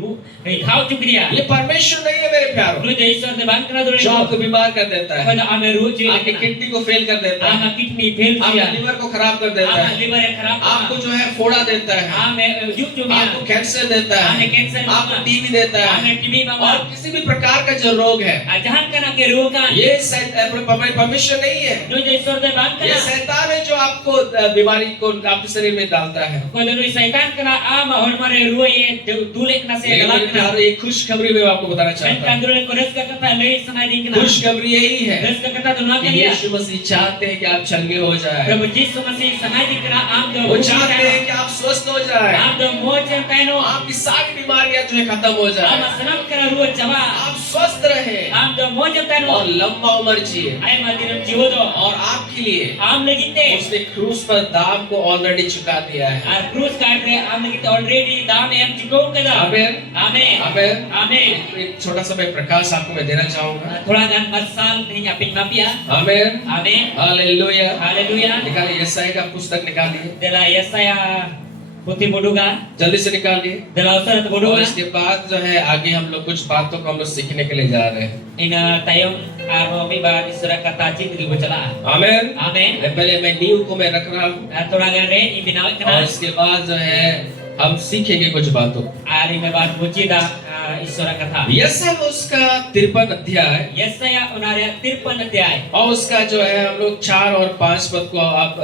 khau cukriya. ये परमेश्वर नहीं है मेरे प्यारों, Lu jadi isor de bang kana dulu जो ko. आपको बीमार कर देता है, Kada ame ruju आपकी kana. किडनी को फेल कर देता है, Ama kidney fail आपके dia. लिवर को खराब कर देता Ama है, liver yang kharap. आपको जो है फोड़ा देता है, Ame ujung cumia. आपको कैंसर देता है, Ame cancer आपको mama. टीबी देता है, Ame TB और mama. किसी भी प्रकार का जो रोग है, Jangan kana ke rukan. ये परमेश्वर नहीं है, Lu jadi isor de bang ये kana. शैतान है जो आपको बीमारी को आपके शरीर में डालता है। Kalau lu syaitan kana ama hormare ruye dulek na se लेकिन galak मेरे kana. प्यारों, एक खुशखबरी मैं आपको बताना Men चाहता kan हूँ। dulu ko res ka kata lei sanai din kana. खुशखबरी यही है Res ka kata dunwa कि kan dia. यीशु मसीह चाहते हैं कि आप चंगे हो जाए, Prabhu Yesus Masih sanai din kana am do. वो चाहते हैं कि आप स्वस्थ हो जाए, Am do mojem taino. आपकी सारी बीमारियां जो है खत्म हो जाए, Ama senam kana ruwa java. आप स्वस्थ रहे Am do mojem taino. और लंबा उम्र जिए। Ay madinam jiwo do. और आपके लिए Am lagi te. उसने क्रूस पर दाम को ऑलरेडी चुका दिया है। Ar cruz kadre am lagi te already dam em cukup kada. आमीन। Amin. आमीन। Amin. एक छोटा सा मैं प्रकाश आपको मैं देना चाहूंगा। Thoda gan masal ni nyapin mapia. आमीन। Amin. हालेलुया। Haleluya. निकालिए यशायाह का पुस्तक निकालिए, Dela Yesaya putih boduga. जल्दी से निकालिए। Dela usarat और boduga. इसके बाद जो है आगे हम लोग कुछ बातों को हम लोग सीखने के लिए जा रहे हैं। Ina tayong armo ba isura kata cint di bocala. आमीन। Amin. पहले मैं नींव को मैं रख रहा हूँ Thoda gan re ibinaw और kana. इसके बाद जो है हम सीखेंगे कुछ बातों। Ari me bat bucida isura kata. यशायाह उसका 53 अध्याय Yesaya unaria 53 अध्याय. और उसका जो है हम लोग 4 और 5 पद को आप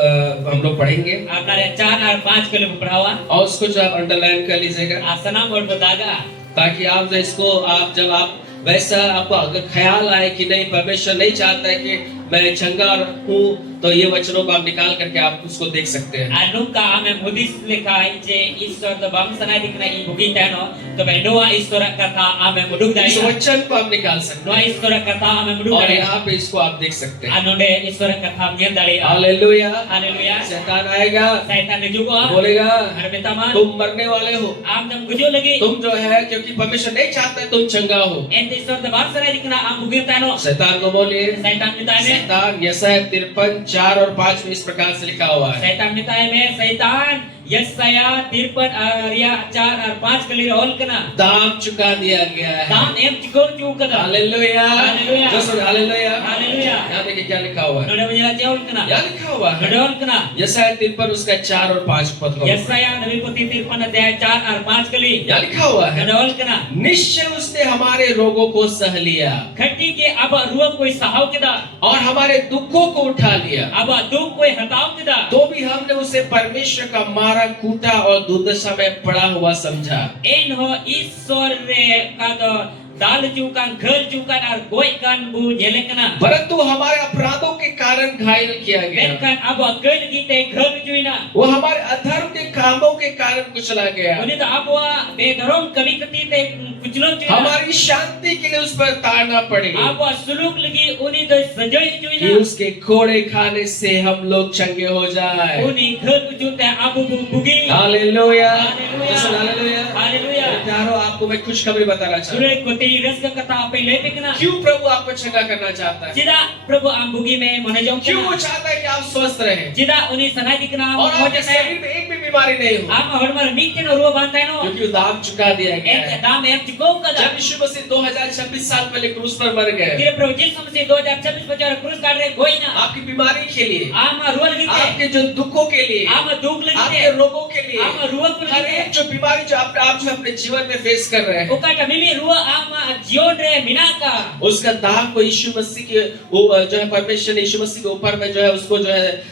हम लोग पढ़ेंगे Apnare 4 और 5 के लिए पढ़ावा. और उसको जो आप अंडरलाइन कर लीजिएगा, Asana बोल बतागा. ताकि आप जो इसको आप जब आप वैसा आपको अगर ख्याल आए कि नहीं परमेश्वर नहीं चाहता है कि मैं चंगा हूँ, तो ये वचनों को आप निकाल करके आप उसको देख सकते हैं। Anung ka ame mudis lekai je isor the bam sanai dikna I bugi tano to be noa isora kata ame mudug dai इस वचन को आप निकाल सकते noa हैं isora kata ame mudug और dai यहाँ पे इसको आप देख सकते हैं। anode isora kata mien dai hallelujah. haleluya शैतान आएगा, syaitan ne juga बोलेगा har betama तुम मरने वाले हो, am dam gujo lagi तुम जो है क्योंकि परमेश्वर नहीं चाहता है तुम चंगा हो। ente isor the bam sanai dikna am bugi tano शैतान को बोलिए, syaitan mitane शैतान यशायाह 53 4 और 5 में इस प्रकार से लिखा हुआ है। syaitan mitane me syaitan Yesaya 53 arya 4 और 5 के लिए रोल कना दाम चुका दिया गया है। दाम em cikor juga dah hallelujah. Hallelujah. जो सुन हालेलुया। haleluya यहाँ देखिए क्या लिखा हुआ है। node menjela jauh kena यहाँ लिखा हुआ है node kena यशायाह 53 उसका 4 और 5 पद को। Yesaya Nabi Putih 53 अध्याय 4 और 5 के लिए यहाँ लिखा हुआ है, node kena निश्चय उसने हमारे रोगों को सह लिया खट्टी के अब रुआ कोई सहाव के दा और हमारे दुखों को उठा लिया, अब दुख कोई हटाव के दा तो भी हमने उसे परमेश्वर का मारा कूटा और दुर्दशा में पड़ा हुआ समझा। en ho isor re ka do दाल चुकान घर चुकान और गोय कान बु जेले कना परंतु हमारे अपराधों के कारण घायल किया गया। मेनकान अब अकल गीते घर जुइना वो हमारे अधर्म के कामों के कारण कुचला गया। उन्हें तो अब वह बेधर्म कभी कती ते कुचलो जुइना हमारी शांति के लिए उस पर ताड़ना पड़ी अब वह सुलूक लगी उन्हें तो सजोई कि जुइना उसके कोड़े खाने से हम लोग चंगे हो जाए। उन्हें घर जुते अब बुगी हालेलुया, हालेलुया हालेलुया। हालेलुया प्यारो, आपको मैं खुशखबरी बताना चाहता हूँ। सुरे कोते रस का कथा पे ले पेकना क्यों प्रभु आपको चंगा करना चाहता है? जिदा प्रभु आम बुगी में मने जाऊं क्यों वो चाहता है कि आप स्वस्थ रहें जिदा उन्हें सनाई दिखना और आपके मौजूद है शरीर में एक भी बीमारी नहीं हो, आम हड़मर नीचे नो रो बांधता है नो क्योंकि दाम चुका दिया गया एक है। दाम एक चुको कदा जब यीशु मसीह 2026 साल पहले क्रूस पर मर गए, तेरे प्रभु जी समझे 2026 बचार क्रूस काट रहे कोई ना आपकी बीमारी के लिए, आम रोल गीते आपके जो दुखों के लिए, आम दुख लगी आपके रोगों के लिए, आम रुआ को हर लगी एक जो बीमारी जो आप जो अपने जीवन में फेस कर रहे हैं, ओका टमिमी रुआ आम जीवन रे मिना का उसका दाग को यीशु मसीह के जो है परमेश्वर ने यीशु मसीह के ऊपर में जो है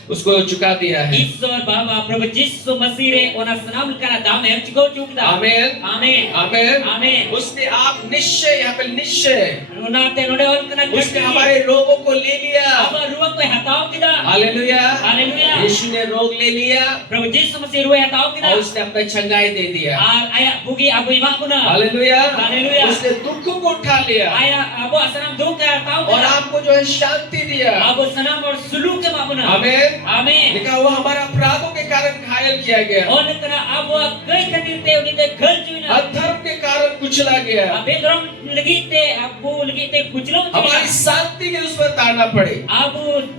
उसको चुका दिया है। ईश्वर बाबा प्रभु यीशु मसीह रे ओना सनाम करा दाम है चुको चुकदा आमीन, आमीन आमीन, आमीन उसने आप निश्चय, यहाँ पे निश्चय ओनाते नोडे ओल कना उसने हमारे रोगों को ले लिया। अब रुआ को हटाओ किदा हालेलुया, हालेलुया यीशु ने रोग ले लिया प्रभु यीशु मसीह रुआ हटाओ किदा और उसने अपना चंगाई दे दिया। और आया बुगी अब इमा कुना हालेलुया, हालेलुया उसने दुखों को उठा लिया आया अब सनाम दुख का हटाओ और आपको जो है शांति दिया। अब सनाम और सुलूक के मापुना आमीन, आमीन लिखा हुआ हमारा अपराधों के कारण घायल किया गया, और कना अब कई कदिते उन्हें घर जुइना अधर्म के कारण कुचला गया, अबे गरम लगीते अब लगीते कुचलो हमारी शांति के उस पर ताड़ना पड़ी अब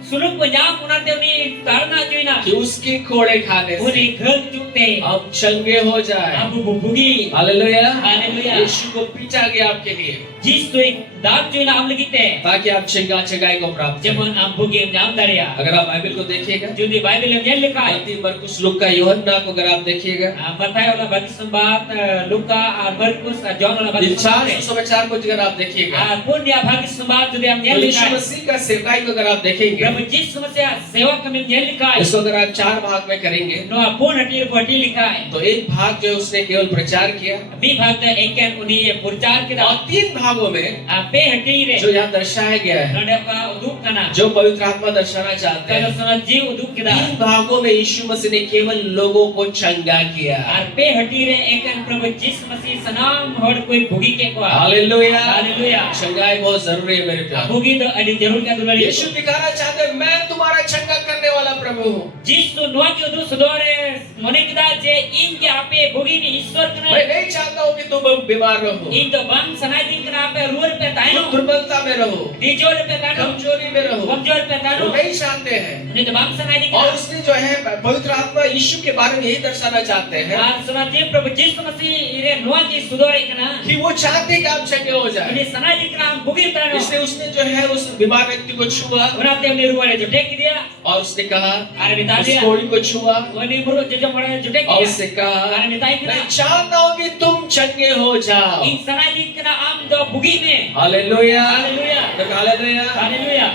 सुलूक पंजाब उनाते उन्हें तारना जुइना कि उसके कोड़े खाने से उन्हें घर जुते हम चंगे हो जाए। अब बुगी हालेलुया, हालेलुया यीशु को पीटा गया आपके लिए जिस तो एक दाग जुइना हम लगीते ताकि आप चंगाई को प्राप्त करें। जब हम बुगी जाम दरिया अगर आप बाइबल को देखिएगा, जो दी बाइबल में लिखा है मत्ती, मरकुस, लूका, यूहन्ना को अगर आप देखिएगा, बताया वाला भक्ति संवाद लूका और मरकुस और जॉन वाला भक्ति इन चार संवाद सुसमाचार को अगर आप देखिएगा, पुण्य भक्ति संवाद जो हम तो लिखा यीशु है मसीह का सेवकाई को अगर आप देखेंगे, प्रभु यीशु मसीह सेवा का में लिखा है इसको अगर आप चार भाग में करेंगे, नो अपूर्ण हटीर को हटी लिखा है तो एक भाग जो है उसने केवल प्रचार किया बी भाग एक कैन उन्हीं प्रचार के और तीन भागों में पे हटी रे जो यहाँ दर्शाया गया है, नडे का उदुक कना जो पवित्र आत्मा दर्शाना चाहते कल हैं, सना जीव उदुक के दा तीन भागों में यीशु मसीह ने केवल लोगों को चंगा किया। और पे हटी रे एक कैन प्रभु यीशु मसीह सनाम हर कोई भुगी के को हालेलुया, हालेलुया चंगाई बहुत जरूरी है मेरे प्यारे। भुगी तो अड़ी जरूर का दुलारी यीशु दिखाना चाहते हैं, मैं तुम्हारा चंगा करने वाला प्रभु हूँ। जिस तो नुआ के उदु सुदोरे मने किदा जे इन के आपे भुगी ने ईश्वर कना मैं नहीं चाहता हूँ कि तुम बीमार रहो, इन तो बम सनाई दिन कना आपे रूर पे ताइनो तुम दुर्बलता में रहो, निजोर पे ताइनो कमजोरी में रहो, कमजोर पे ताइनो वो नहीं चाहते हैं। ने तो बम सनाई दिन और कना उसने जो है पवित्र आत्मा यीशु के बारे में यही दर्शाना चाहते हैं आज सुना जे प्रभु यीशु मसीह रे नुआ के सुदोरे कना कि वो चाहते हैं कि आप चंगे हो जाए। ने सनाई दिन कना भुगी ताइनो इसलिए उसने जो है उस बीमार व्यक्ति को छुआ उनाते उन्हें रुआरे जो टेक दिया और उसने कहा, अरे बिता उस दिया कोढ़ी को छुआ उन्हें मुरो जो मरे जो टेक और दिया उससे कहा, अरे बिताई मैं कना चाहता हूँ कि तुम चंगे हो जाओ। इन सनाई दिन कना आम जो भुगी में हालेलुया, हालेलुया हालेलुया। हालेलुया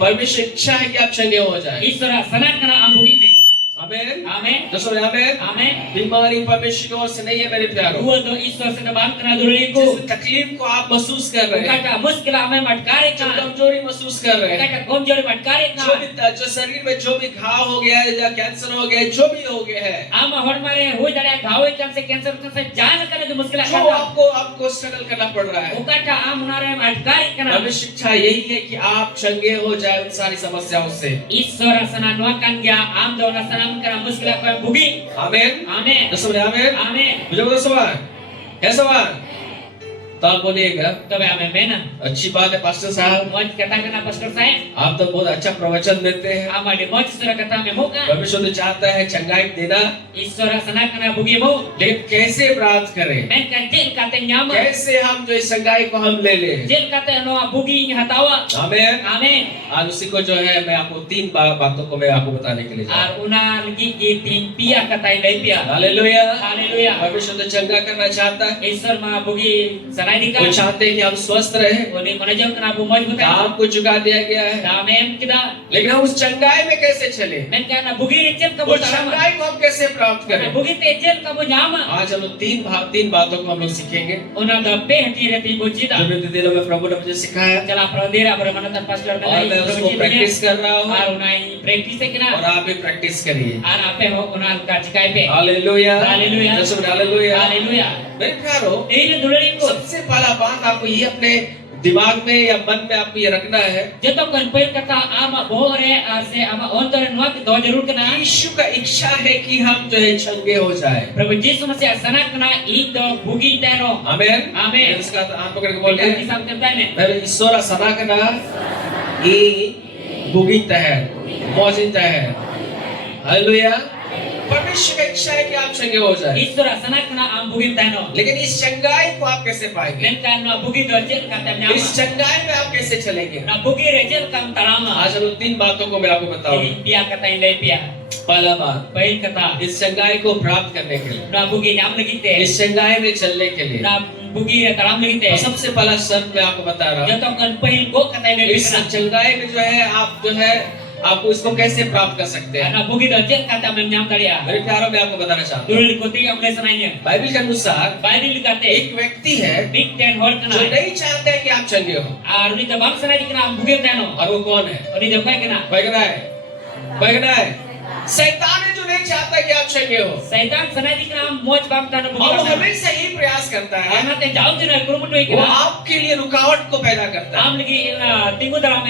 परमेश्वर इच्छा है कि आप चंगे हो जाए। ईश्वर सनात कना आम भुगी में आमीन, आमीन दोस्तों आमीन। आमीन बीमारी परमेश्वर की ओर से नहीं है मेरे प्यारों। वो तो ईश्वर से बात करना दुलड़ी को जिस तकलीफ को आप महसूस कर रहे हैं, काटा मुश्किल हमें मटकारे जो का कमजोरी महसूस कर रहे हैं, काटा कमजोरी मटकारे का जो शरीर में जो भी घाव हो गया है या कैंसर हो गया है, जो भी हो गया है, आम हर मारे हो जाए घाव कम से कैंसर से जान करे तो मुश्किल जो है आपको स्ट्रगल करना पड़ रहा है, वो काटा आम नारे मटकारे करना परमेश्वर शिक्षा यही है कि आप चंगे हो जाए उन सारी समस्याओं से। ईश्वर सना नुआ कान गया आम दो ना सनाम करा मुश्किल है भुगी आमीन, आमीन दोस्तों आमीन। आमीन मुझे बताओ सवाल है, सवाल तो आप बोलिएगा। तबे आमीन मैं ना अच्छी बात है पास्टर साहब, मौज कथा करना पास्टर साहब आप तो बहुत अच्छा प्रवचन देते हैं। हमारे मौज सरा कथा में मौका परमेश्वर तो चाहता है चंगाई देना, ईश्वर सना कना भुगी मो लेकिन कैसे प्राप्त करें, मैं का जेल काते न्याम कैसे हम जो इस चंगाई को हम ले लें। जेल काते नो भुगी हटावा आमीन। आमीन आज उसी को जो है मैं आपको तीन बातों को मैं आपको बताने के लिए जा रहा हूं। और उना लगी की तीन पिया कताई ले पिया हालेलुया, हालेलुया परमेश्वर तो चंगा करना चाहता है। ईश्वर मां भुगी सना sanai di वो kan चाहते हैं कि हम स्वस्थ रहे, oni menajam kena bu moj bukan काम को चुका दिया गया है, damen kita लेकिन हम उस चंगाई में कैसे चले, men kana bugi recel ka वो bu tarama चंगाई को हम कैसे प्राप्त करें। bugi tecel ka bu nyama आज हम लोग तीन बातों को हम लोग सीखेंगे ona da pe hati reti bu cita जो बीते दिनों में प्रभु ने मुझे सिखाया chala pradera bermanatan pastor और मैं उसको प्रैक्टिस कर रहा हूँ ar unai practice kena और आप भी प्रैक्टिस करिए। ar ape ho una ka cikai pe hallelujah, hallelujah, hallelujah. haleluya मेरे प्यारो, ini dulari ko सबसे पहला बात आपको ये अपने दिमाग में या मन में आपको ये रखना है, joto kan pe kata ama bohore ase ama ontor nuak do jarur kena यीशु का इच्छा है कि हम जो है चंगे हो जाए। Prabhu Yesus masih asana kena itu bugi teno. आमेन, Amen. इसका हाथ पकड़ के बोलिए, Kita bisa bertanya. मैं ईश्वर असना करना ये बुगी तहर मौजिन तहर। हालेलुया। परमेश्वर का इच्छा है कि आप चंगे हो जाए, Isur asana kena am bugi teno. लेकिन इस चंगाई को आप कैसे पाएंगे, Len kan na bugi dojel kata nyama. इस चंगाई में आप कैसे चलेंगे। Na bugi rejel kam talama. आज हम तीन बातों को मैं आपको बताऊंगा। Pia kata indai pia. पहला बात, Baik kata. इस चंगाई को प्राप्त करने के लिए, Na bugi nyam lagi te. इस चंगाई में चलने के लिए, Na bugi talam lagi te. और सबसे पहला शर्त मैं आपको बता रहा हूँ, Joto kan pahil go kata indai इस pia. चंगाई में जो है आप जो है आपको इसको कैसे प्राप्त कर सकते हैं। Na bugi dojel kata menyam tariya. मेरे प्यारों में आपको बताना चाहता हूँ, Dulu dikuti am le sananya. Bible के अनुसार Baidil kate. एक व्यक्ति है Big ten hor जो kena. नहीं चाहता है कि आप चंगे हो, Ar ni tabang sanai kena am bugi teno. और वो कौन है, Oni jokai kena. बैगना है, बैगना है, शैतान है जो नहीं चाहता कि आप चंगे हो, Saitan sanai kena am moj bam tano bugi और वो teno. हमेशा यही प्रयास करता है, Karena te jauh jenak kurumun doi वो kena. आपके लिए रुकावट को पैदा करता है, Am lagi tinggu dalam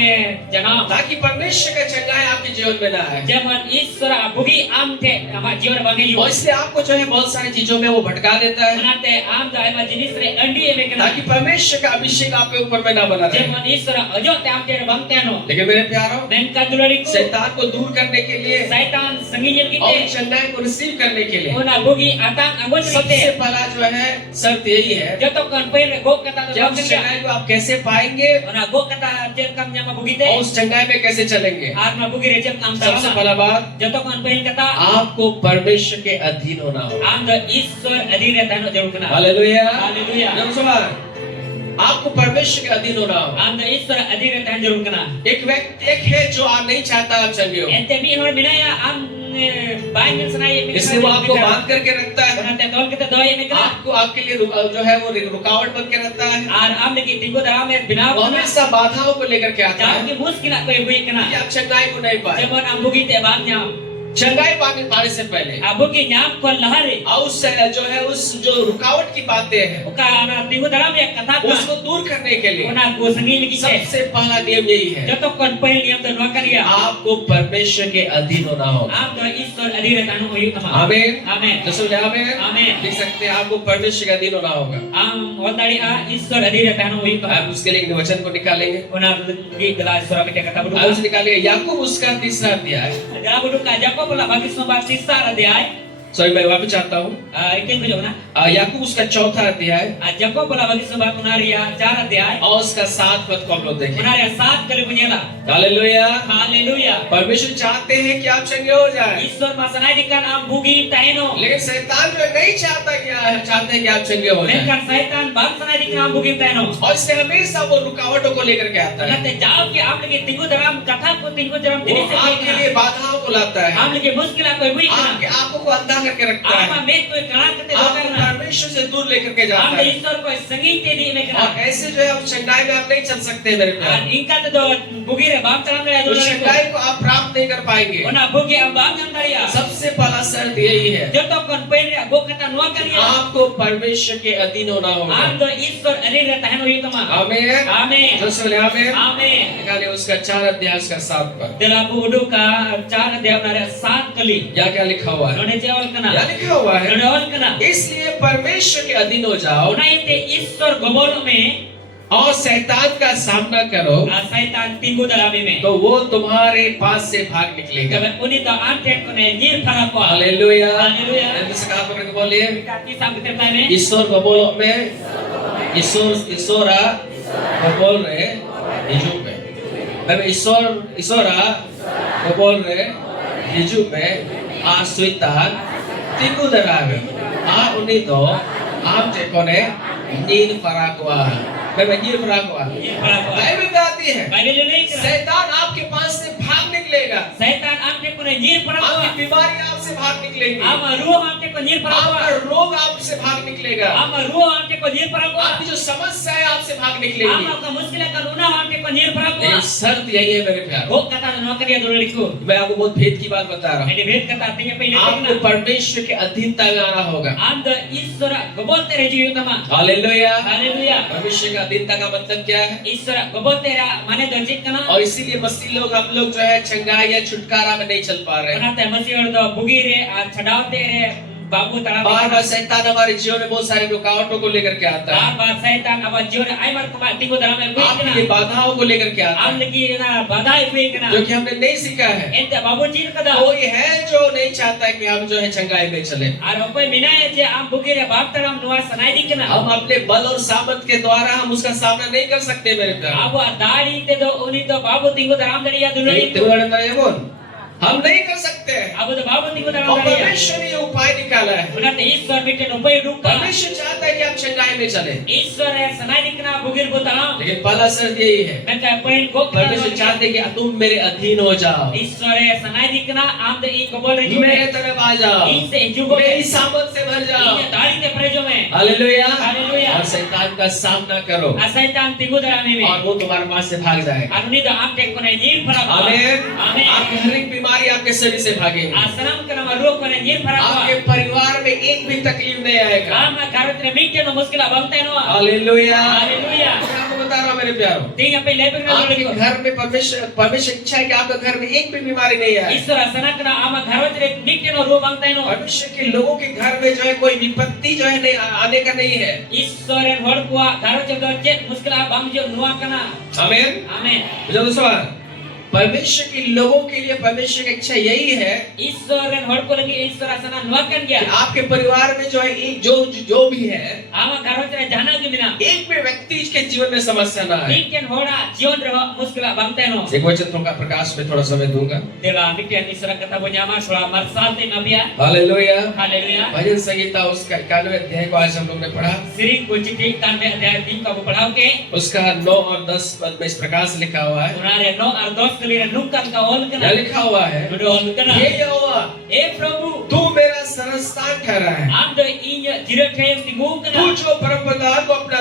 janam. ताकि परमेश्वर का चंगाई आपके जीवन में ना आए। Zaman Isra bugi am te ama jiwa bangi और yu. इसलिए आपको जो है बहुत सारी चीजों में वो भटका देता है, Manate am da ama jenis re andi eme kena. ताकि परमेश्वर का अभिषेक आपके ऊपर में ना बना रहे। Zaman Isra ajo te am te bang te no. लेकिन मेरे प्यारों, Men kadulari ko. शैतान को दूर करने के लिए Saitan sengijil और kite. चंगाई को रिसीव करने के लिए Ona bugi atang angon सबसे kite. पहला जो है शर्त यही है Joto kan pair go kata कि to आप उस चंगाई को आप कैसे पाएंगे Ona go kata jer kam nyama bugi और te. उस चंगाई में कैसे चलेंगे। Ar na bugi rejel kam सबसे sama. पहला बात, Joto kan pair kata आपको परमेश्वर के अधीन होना होगा। am da Isra adire tano jarur kena. Hallelujah, Haleluya. नमस्कार। आपको परमेश्वर के अधीन होना होगा। Am da Isra adire tano jarur kena. एक व्यक्ति एक है जो आप नहीं चाहता आप चंगे हो, Ente bi hor binaya am bain sanai इसलिए वो आपको बांध करके रखता है, Karena te tol kita doy eme kena. आपको आपके लिए जो है वो रुकावट बन के रहता है, Ar am lagi tinggu dalam binaw वो kena. हमेशा बाधाओं को लेकर के आता Jauh है ki muskil nak koi bui कि kena. आप चंगाई को नहीं पाए। Jemon am bugi te bang nyam. चंगाई पाने से पहले Abu ki nyam ko lahari. और उस जो है उस जो रुकावट की बातें हैं Uka ana tinggu dalam ya kata उसको दूर करने के लिए Ona go sengi lagi te. सबसे पहला नियम यही है, Joto kon pahil niam to nuak kariya. आपको परमेश्वर के अधीन होना होगा। Am da Isra adire tano uyu kama. आमीन, Amen. तो सुन आमीन, Amen. लिख सकते हैं आपको परमेश्वर के अधीन होना होगा। Am odari a Isra adire tano uyu kama. आप उसके लिए एक वचन को निकालेंगे, Ona lagi gelas suara kita kata आप berdua. उसे निकालेंगे याकूब उसका तीसरा अध्याय। Adalah buduk aja kok pula bagi semua sisa adai. Sorry मैं वापस चाहता हूँ, Ikin ko jona. याकूब उसका चौथा अध्याय Aja kok pula bagi semua kunaria cara adai. और उसका 7 पद को हम लोग देखें। Kunaria saat kali punya hallelujah, Haleluya. परमेश्वर चाहते हैं कि आप चंगे हो जाए, Isor masanai dikan am bugi taino. लेकिन शैतान जो नहीं चाहता कि चाहते हैं कि आप चंगे हो जाए, Menkan syaitan bang sanai dikan am bugi taino. और इसलिए हमेशा वो रुकावटों को लेकर के आता है, Nanti jauh ki am lagi tinggu dalam kata ko tinggu dalam वो diri आपके लिए बाधाओं को लाता है, Am lagi muskil aku bui आपके kana. आंखों को अंधा करके रखता है, Ama me ko kana kete आपको dokar na. परमेश्वर से दूर लेकर के जाता Am है, Isor ko sangi te di me और kana. ऐसे जो है आप चंगाई में आप नहीं चल सकते मेरे प्यारे, Ingka te do bugi re bam talang re उस do. चंगाई को आप प्राप्त नहीं कर पाएंगे। Ona bugi am bam yang kariya. सबसे पहला शर्त यही है, Joto kon pen re go kata nuak kariya. आपको परमेश्वर के अधीन होना होगा। Am do Isor adire re tahan uyu kama. आमीन, Amin. जो सुने आमीन, Amin. निकाले उसका 4 अध्याय उसका 7 पद, Dalam buku ka cara dia nare saat kali. या क्या लिखा हुआ है, None jawal या kana. लिखा हुआ है, None awal kana. इसलिए परमेश्वर के अधीन हो जाओ Ona ite Isor gobol me और शैतान का सामना करो, syaitan tinggu dalam me. तो वो तुम्हारे पास से भाग निकलेगा। Kabe uni to ante ko ne nyir phara ko. Hallelujah, hallelujah. जिसका आप पकड़ के बोलिए, Kaki sampai tertai me. ईश्वर को बोलो में ईश्वरा को बोल रहे यीशु पे, अब ईश्वरा को बोल रहे यीशु पे आश्रितान tinggu daraga a unito am je kone Nyir Parakwa. Nyir Parakwa. Nyir parakwa. Bible बताती है Bible ini kena. शैतान आपके पास से भाग निकलेगा Setan amte ko nyir आपकी parakwa. बीमारी आपसे भाग निकलेगी Ama ruh amte ko nyir आपका parakwa. रोग आपसे भाग निकलेगा Ama ruh amte ko nyir parakwa. आपकी जो समस्या है आपसे भाग निकलेगी Ama ka muskil ka luna amte ko nyir parakwa. लेकिन शर्त यही है मेरे प्यार Oh kata no kaniya dulaliku. मैं आपको बहुत भेद की बात बता रहा हूँ Ini bet kata artinya pe आपको ini. परमेश्वर के अधीनता में आना होगा Anda Isra gobote reju utama. Hallelujah Haleluya. परमेश्वर का अधीनता का मतलब क्या है Isra gobote ra mane dojit kana. और इसीलिए मसीह लोग हम लोग जो है चंगाई या छुटकारा में नहीं चल पा रहे हैं Karena temasi ordo bugire chadaute re babu tara. बार बार शैतान हमारे जीवन में बहुत सारे रुकावटों को लेकर के आता है Baar setan aba jore ai mar kuma tingo dalam e आपके लिए buikna. बाधाओं को लेकर के आता Am है lagi na badai buikna. जो कि हमने नहीं सीखा है Ente babu jir kada. कोई है जो नहीं चाहता है कि हम जो है चंगाई में चले Ar opai minaya je am bugire bab taram nuar sanai dikna. हम अपने बल और सामर्थ के द्वारा हम उसका सामना नहीं कर सकते मेरे प्यार Abu dadi te do uni to babu tingo dalam dariya dulali. हम नहीं कर सकते हैं Abu to babu tingo dalam और dariya. परमेश्वर ने ये उपाय निकाला है Unat Iswar mitten upai dukka. परमेश्वर चाहता है कि हम चंगाई में चले Iswar e sanai dikna bugir botalam. लेकिन पहला शर्त यही है Menta poin gok. परमेश्वर चाहते हैं कि तुम मेरे अधीन हो जाओ Iswar e sanai dikna am de I gobol reju. मेरे तरफ आ जाओ Ise jugo. मेरी सामर्थ से भर जाओ Iya dadi te prejo me. Hallelujah Haleluya. और शैतान का सामना करो Asaitan tingo dalam me. और वो तुम्हारे पास से भाग जाएगा Anuni to am te kone nyir parakwa. आमीन Amin. आपकी हर एक बीमारी आपके शरीर से भागेगी Asaram kana maruo kone nyir parakwa. आपके परिवार में एक भी तकलीफ नहीं आएगा Ama karotre mitte no muskila bangtai no. Hallelujah Haleluya. मैं आपको बता रहा हूँ मेरे प्यारो Tinga pe lebek na आपके dulali. घर में परमेश्वर इच्छा है कि आपके घर में एक भी बीमारी नहीं आए Iswar asana kana ama karotre mitte no ruo bangtai no. परमेश्वर के लोगों के घर में जो है कोई विपत्ति जो है नहीं आने का नहीं है Iswaren hor kuwa karotre do chet muskila bangjo nuwa kana. आमीन Amen. जो दोस्तों परमेश्वर के लोगों के लिए परमेश्वर की इच्छा यही है Iswaren hor ko lagi Iswar asana nuwa kan कि gya. आपके परिवार में जो है एक जो भी है Ama karotre jana ke bina. एक भी व्यक्ति के जीवन में समस्या ना आए Mikken hora jion reho muskila bangtai no. एक वचन का प्रकाश में थोड़ा समय दूंगा Dela mikken Iswar kata punya ama sura marsal te mabia. Hallelujah Haleluya. भजन संगीता उसका 91 अध्याय को आज हम लोग ने पढ़ा Siring kunci tan me adaya tim ka padhaw ke. उसका 9 और 10 पद में इस प्रकार से लिखा हुआ है Unare no ar dos kali nungkan ka ol क्या kana. लिखा हुआ है Udah ol kana. हे यहोवा Eh Prabhu, तू मेरा सरस्थान ठहरा है ando inya jira kayam tigu तू kana. जो परमप्रधान को अपना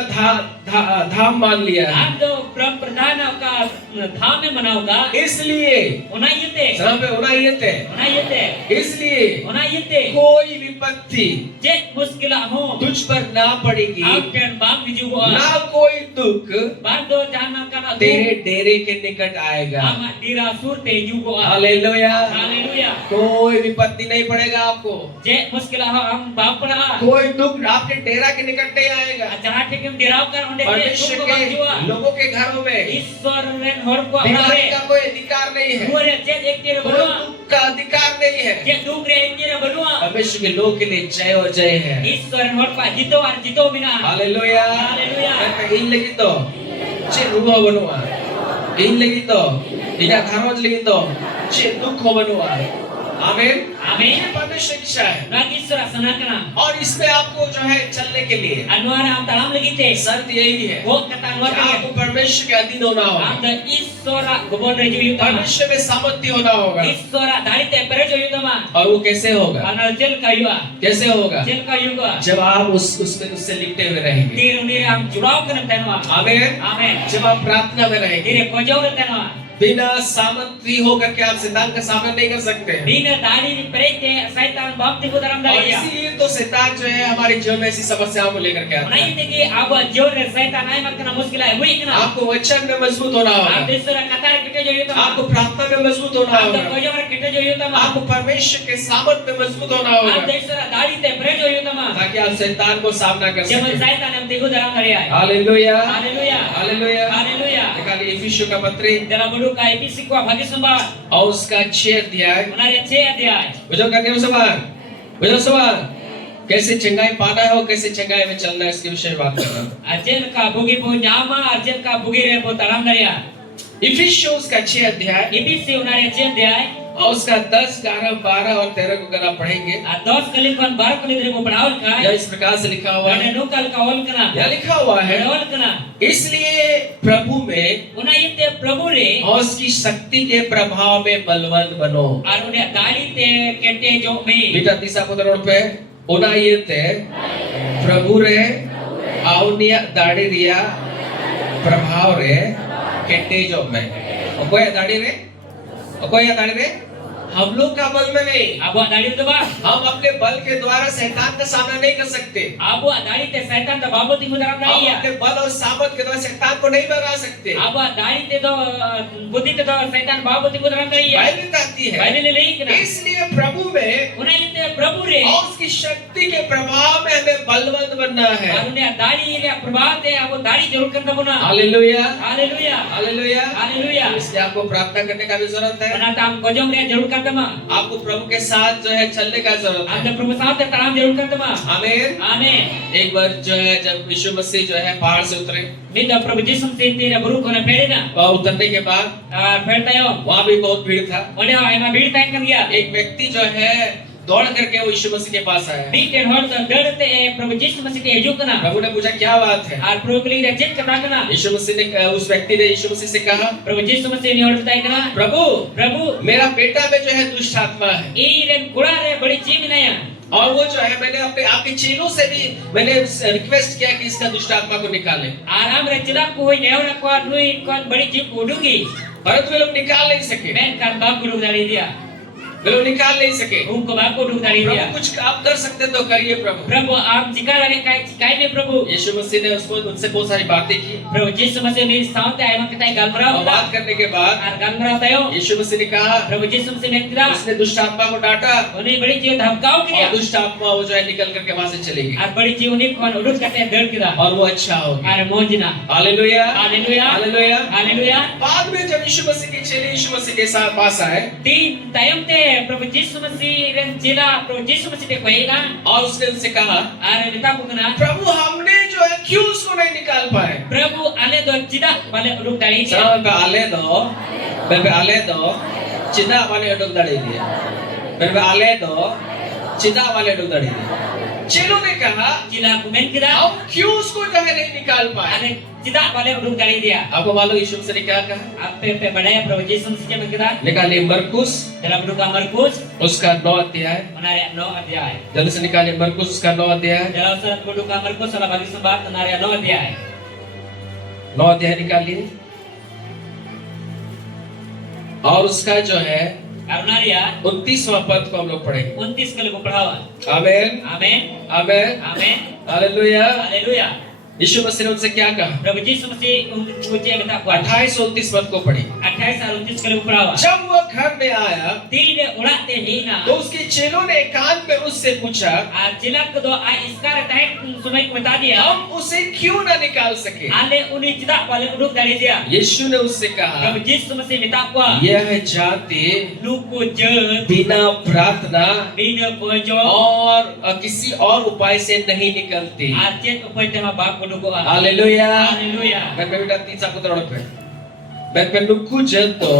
धाम मान लिया है Ando pram pradana ka dham mein manau ka. इसलिए Una yete. यहाँ पे होना ये थे Una yete. इसलिए Una yete. कोई विपत्ति Jet muskila ho. तुझ पर ना पड़ेगी Akan bang dijugo. ना कोई दुख Bando jana kana तेरे डेरे के निकट आएगा ama dirasur te jugo. Hallelujah Haleluya. कोई विपत्ति नहीं पड़ेगा आपको Jet muskila ho am bapra. कोई दुख आपके डेरा के निकट नहीं आएगा Jahat ke diraw kar onde te परमेश्वर jugo के bangjua. लोगों के घरों में Iswar ren hor ko बीमारी amare. का कोई अधिकार नहीं है Dua jet ek tira कोई banua. दुख का अधिकार नहीं है Jet dugre ek tira banua. परमेश्वर के लोग के लिए जय और जय है Iswar hor pa jito ar jito bina. Hallelujah Haleluya. इन लगी तो चे रूह बनुआ इन लगी तो इधर धारोज लगी तो चे दुख बनुआ आमीन Amin. ये परमेश्वर की इच्छा है Nag Iswar asana kana. और इसमें आपको जो है चलने के लिए Anwar am talam lagi te. शर्त यही है Wo kata anwar कि ka. आपको परमेश्वर के अधीन होना होगा Am da Iswara gobol reju yutama. परमेश्वर में सामर्थ्य होना होगा Iswara dari te perejo yutama. और वो कैसे होगा Anal jel kayua. कैसे होगा Jel kayuga. जब आप उसमें उससे लिपटे हुए रहेंगे Tir unir am jurau kana tenwa. आमीन Amen. जब आप प्रार्थना में रहेंगे Dire kojau tenwa. बिना सामर्थ्य होकर के आप शैतान का सामना नहीं कर सकते हैं Bina dari di perete saitan bapti ko daram और dariya. इसीलिए तो शैतान जो है हमारे जीवन में ऐसी समस्याओं को लेकर के आता Unai है tegi aba jor re saitan ai makna muskila hui kana. आपको वचन में मजबूत होना Am होगा Iswara katar kite jo yutama. आपको प्रार्थना में मजबूत होना Am da होगा kojau re kite jo yutama. आपको परमेश्वर के सामर्थ्य में मजबूत होना Am होगा da Iswara dari te perejo yutama. ताकि आप शैतान को सामना कर Jaman सकें saitan am tigu daram dariya. Hallelujah Haleluya. Hallelujah Haleluya. निकालिए इफिसियों का पत्री Dalam buku KPC ko bagi sumber. और उसका 6 अध्याय Unare 6 adhyay. बुझो करने सवाल कैसे चंगाई पाना है और कैसे चंगाई में चलना है इसके विषय में बात करना है Ajen ka bugi po nyama, ajen ka bugi re po taram dariya. इफिसियों का 6 अध्याय KPC unare 6 adhyay. और उसका 10, 11, 12 और 13 को अगर आप पढ़ेंगे, 10 kali kon 12 kali dari mo padawan ka. यह इस प्रकार से लिखा हुआ है, Wana nukal ka ol kana. यह लिखा हुआ है, Ol kana. इसलिए प्रभु में Una ite prabhu re. और उसकी शक्ति के प्रभाव में बलवान बनो। Ar unia dari te kete jo me. बेटा तीसरा पद पे उना ये थे प्रभु रे आउनिया दाढ़ी रिया प्रभाव रे केटे जो में कोई दाढ़ी रे हम लोग का बल में नहीं, Abuak dari tu ba. हम अपने बल के द्वारा शैतान का सामना नहीं कर सकते, Abuak dari te setan ta babu tingu dalam हम dai ya. अपने बल और सामर्थ के द्वारा शैतान को नहीं भगा सकते। Abuak dari te to buddhi te to setan babu tingu dalam dai ya. Bible कहती है, Baile le kana. इसलिए प्रभु में Una ite prabhu re. और उसकी शक्ति के प्रभाव में हमें बलवंत बनना है। Ar unia dari re prabhav te abu dari jarur kan tabuna. Hallelujah, Hallelujah. Hallelujah. Hallelujah. इसलिए आपको प्रार्थना करने का भी जरूरत है, Karena tam kojong re jarur kan tama. आपको प्रभु के साथ जो है चलने का जरूरत है। Anda prabhu sahabat te taram jarur kan tama. आमीन। Amen. एक बार जो है जब यीशु मसीह जो है पहाड़ से उतरे, Minta prabhu Yesus te te buru kona pede na. और उतरने के बाद Pede tayo. वहाँ भी बहुत भीड़ था। Ode ema bhid tayo kan gaya. एक व्यक्ति जो है दौड़ करके वो यीशु मसीह के पास आया। Biten hor ta darte prabhu Yesus masih te hijuk kana. प्रभु ने पूछा क्या बात है? Ar prabhu kali reject kata kana. यीशु मसीह ने उस व्यक्ति ने यीशु मसीह से कहा, Prabhu Yesus masih ni hor tayo kana. प्रभु Prabhu मेरा बेटा में जो है दुष्ट आत्मा है, iren kura re badi chi minaya. और वो जो है मैंने अपने आपके चेलों से भी मैंने रिक्वेस्ट किया कि इसका दुष्ट आत्मा को निकाले, Aram re chilak ko hoy neora ko nui kon badi chi kudugi. परंतु वे लोग निकाल नहीं सके, Men kan bab guru dari dia. वे लोग निकाल नहीं सके। Unko bab ko dug dari dia. प्रभु कुछ आप कर सकते तो करिए प्रभु। Prabhu आप जिका लगे kai ne prabhu. यीशु मसीह ने उसको उनसे बहुत सारी बातें की, Prabhu Yesus masih ni saute ay man kita galmarau. और बात करने के बाद Ar galmarau tayo. यीशु मसीह ने कहा, Prabhu Yesus masih nektra. उसने दुष्ट आत्मा को डांटा Oni badi chi dhamkau और kiya. दुष्ट आत्मा वो जो है निकल करके वहां से चली गई Ar badi chi uni kon udut kate dad kida. और वो अच्छा हो गया। Ar mojina. Hallelujah, Hallelujah. Hallelujah. Hallelujah. बाद में जब यीशु मसीह के चेले यीशु मसीह के साथ पास आए Tin tayong te Prabhu Yesus masih ren jila Prabhu Yesus masih te koina. और उसने उनसे कहा, Ar minta ko kana. प्रभु हमने जो है क्यों उसको नहीं निकाल पाए? Prabhu ale do cida bale uduk dari dia. समय पे आले दो, मेरे पे आले दो, चिदा वाले उड़क दड़ी दिए। मेरे पे आले दो, चिदा वाले उड़क दड़ी दिए। चेलों ने कहा, Jila kumen kida. हम क्यों उसको जो है नहीं निकाल पाए? Ale cida bale uduk dari dia. आपको मालूम यीशु मसीह ने क्या कहा? Ape pe badaya Prabhu Yesus masih jaman kida. निकालिए मरकुस Dalam buku Markus उसका 9 अध्याय, menarik 9 अध्याय. जल्दी से निकालिए मरकुस उसका 9 अध्याय, Dalam surat buku Markus salah bagi sebat menarik 9 अध्याय. 9 अध्याय निकालिए और उसका जो है Arunaria 29वां पद को हम लोग पढ़ेंगे। 29 kali ko perawan. आमेन, Amin. आमेन, Amin. हालेलुया। Haleluya. यीशु मसीह ने उनसे क्या कहा? Prabhu Yesus masih uji minta kuat. 28 और 29 पद को पढ़िए। 28 और 29 kali ko perawan. जब वो घर में आया Tidak ulat te hina. तो उसके चेलों ने एकांत में उससे पूछा, Jilak ko do ai iskar taik sunai ko bata dia. हम उसे क्यों ना निकाल सके? Ale uni tidak bale uduk dari dia. यीशु ने उससे कहा, Prabhu Yesus masih minta kuat. यह जाति Luku je बिना प्रार्थना bina kojo. और किसी और उपाय से नहीं निकलती। Arjet upai tema bab ko duko. Hallelujah. Haleluya. मैं बेटा 3 साल को तोड़ पे मैं पेनुकु जतो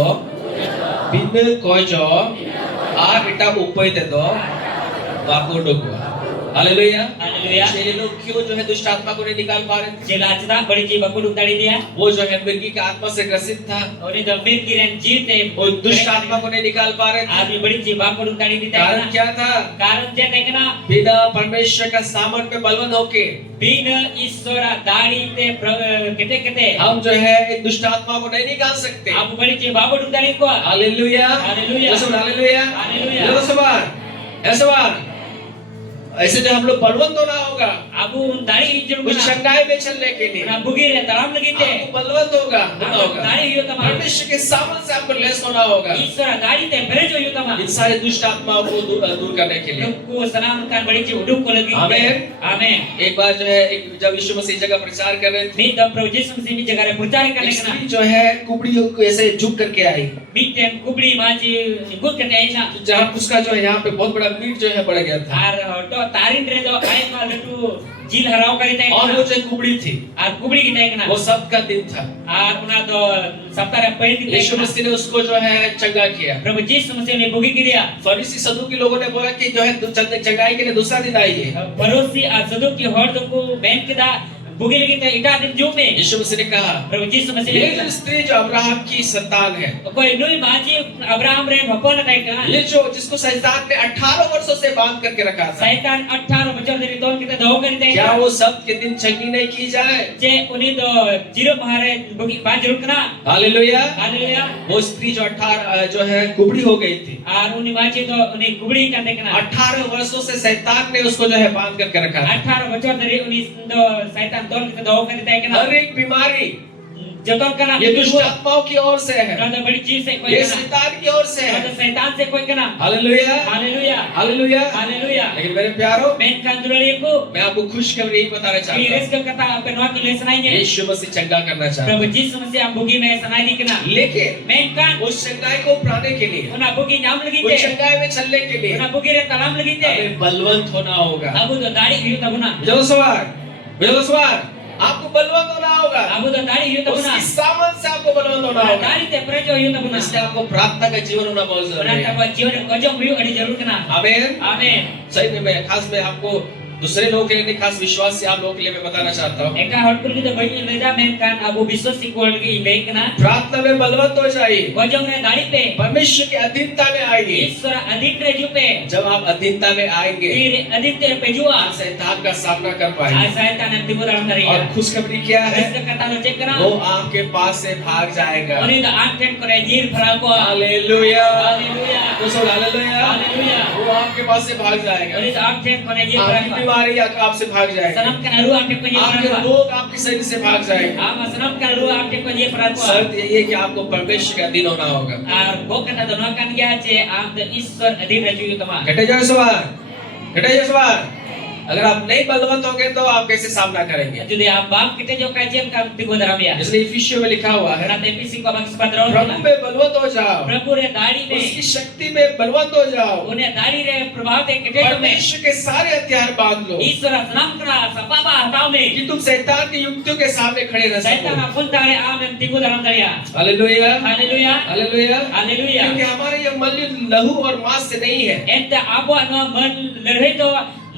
बिन कोजो आ बेटा उपाय दे दो बापू डोको। हालेलुया। Haleluya. चेले लोग क्यों जो है दुष्ट आत्मा को नहीं निकाल पा रहे थे? Jila cita bari ji baku duk dari dia. वो जो है मिर्गी की आत्मा से ग्रसित था, Oni do mir kiren jite. वो दुष्ट आत्मा को नहीं निकाल पा रहे थे। Abi bari ji baku duk dari dia. कारण क्या था? Karan je tekna बिना परमेश्वर का सामर्थ पे बलवंत होके bina isora dari te kete kete. हम जो है दुष्ट आत्मा को नहीं निकाल सकते। Abu bari ji baku duk dari ko. Hallelujah, hallelujah. Hallelujah, hallelujah. ऐसा ऐसे जो हम लोग बलवंत होना होगा Abu dari hijau उस kana. शंगाई में चलने के लिए। Na bugir ya taram lagi te. आपको बलवंत होना होगा। Dari hiyo tama. परमेश्वर के सामने से आपको लेस होना होगा Isora dari te berejo hiyo tama. इन सारे दुष्ट आत्माओं को दूर करने के लिए। Lukku sanam kan bari ji uduk ko lagi. Amen. Amen. एक बार जो है जब यीशु मसीह जगह प्रचार कर रहे थे, Ni do Prabhu Yesus masih ni jaga प्रचार एक करने स्त्री kana. जो है कुबड़ियों को ऐसे झुक करके आई, Biten kubri maji ikut kete aina. जहाँ उसका जो है यहाँ पे बहुत बड़ा मीट जो है बढ़ गया था Ar do tarin re do ai ma letu jil harau kali tai और वो kana. जो कुबड़ी थी Ar kubri kita वो kana. सब का दिन था। Ar una do saptara pain di यीशु मसीह ने उसको जो है चंगा किया। Prabhu Yesus Masih ne bugi kiria. फरीसी सदूकी लोगों ने बोला कि जो है चंगाई के लिए दूसरा दिन आइए। Parosi azadu ki hor do ko ben kida bugi lagi te ita din jum me. यीशु मसीह ने कहा Prabhu Yesus Masih ये ne जो स्त्री जो अब्राहम की संतान है, koi nui baji Abraham re bapon kai ka. ये जो जिसको शैतान ने 18 वर्षों से बांध करके रखा था, Saitan 18 bachar dari ton kita do kari te. क्या वो सब के दिन चंगी नहीं की जाए? Je uni do jiro mahare bugi ba jurut kana. Hallelujah. Haleluya. वो स्त्री जो 18 जो है कुबड़ी हो गई थी, Ar uni baji do uni kubri kan te kana. 18 वर्षों से शैतान ने उसको जो है बांध करके रखा था। 18 bachar dari uni do Saitan ton kita do kari te kana. हर एक बीमारी Joton kana. ये दुष्ट आत्माओं की ओर से है, Ada badi cheez se koi ये kana. शैतान की ओर से Ada है। Saitan se koi kana. Hallelujah, Haleluya. Hallelujah. Haleluya. लेकिन मेरे प्यारो, Men kan duraliku. मैं आपको खुशखबरी यही बताना चाहता हूँ, Iris ka kata apa nuak ile sanainya. यीशु मसीह चंगा करना चाहता Prabhu Yesus Masih am bugi me sanai di kana. है। लेकिन Men kan उस चंगाई को पाने के लिए, una bugi nyam lagi उस te. चंगाई में चलने के लिए Una bugi re talam lagi te. हमें बलवंत होना होगा। Abu do dari hiu tabuna. विजय आपको बलवंत होना होगा। Abu do dari hiu tabuna. उसकी सामर्थ से आपको बलवंत होना होगा। Dari te prejo hiu tabuna. इसलिए आपको प्रार्थना का जीवन होना बहुत जरूरी Berarti है। apa jiwa kojong hiu adi jarur kana. आमीन। Amin. सही में मैं खास में आपको दूसरे लोगों के लिए नहीं, खास विश्वास से आप लोगों के लिए मैं बताना चाहता हूँ, Eka hotpur kita bagi leda men kan abu biswas sikol lagi ibe kana. प्रार्थना में बलवंत हो जाइए, Kojong re dari pe. परमेश्वर की अधीनता में आइए। Iswar adik re ju pe. जब आप अधीनता में आएंगे, Dir adik te pe jua. आप शैतान का सामना कर पाएंगे। Asaitan yang timbul dalam dari और ya. खुशखबरी क्या है? Iska kata lo cek kana. वो आपके पास से भाग जाएगा। Oni da anten kore jir farako. Hallelujah, Haleluya. दोस्तों हालेलुया। Haleluya. वो आपके पास से भाग जाएगा। Oni da anten kore jir आपकी farako. बीमारी आपसे भाग जाएगी, Sanam kan aru anten kore jir आपके farako. रोग आपके शरीर से भाग जाएंगे। Ama sanam kan aru anten kore jir farako. शर्त यही है कि आपको परमेश्वर का अधीन होना होगा। Ar bo kata dono kan ya ce am da Iswar adik re ju tama. घटे जाए सवार, घटे जाए सवार। अगर आप नहीं बलवंत होंगे तो आप कैसे सामना करेंगे? Jadi abang kita jo kajian kan tigo dalam ya. इसलिए इफिसियों में लिखा हुआ है, Karena TPC ko bang sepadron. प्रभु में बलवंत हो जाओ, Prabhu re dari उसकी me. शक्ति में बलवंत हो जाओ, Unya dari re prabhav te kete me. परमेश्वर के सारे हथियार बांध लो Iswar sanam kana sapaba hataw me. कि तुम शैतान की युक्तियों के सामने खड़े रह Saitan सको। apun tare am yang tigo dalam dari ya. Hallelujah, Haleluya. Hallelujah. Haleluya. क्योंकि हमारे ये मल्ल लहू और मांस से नहीं है, Ente abo no man lerhai to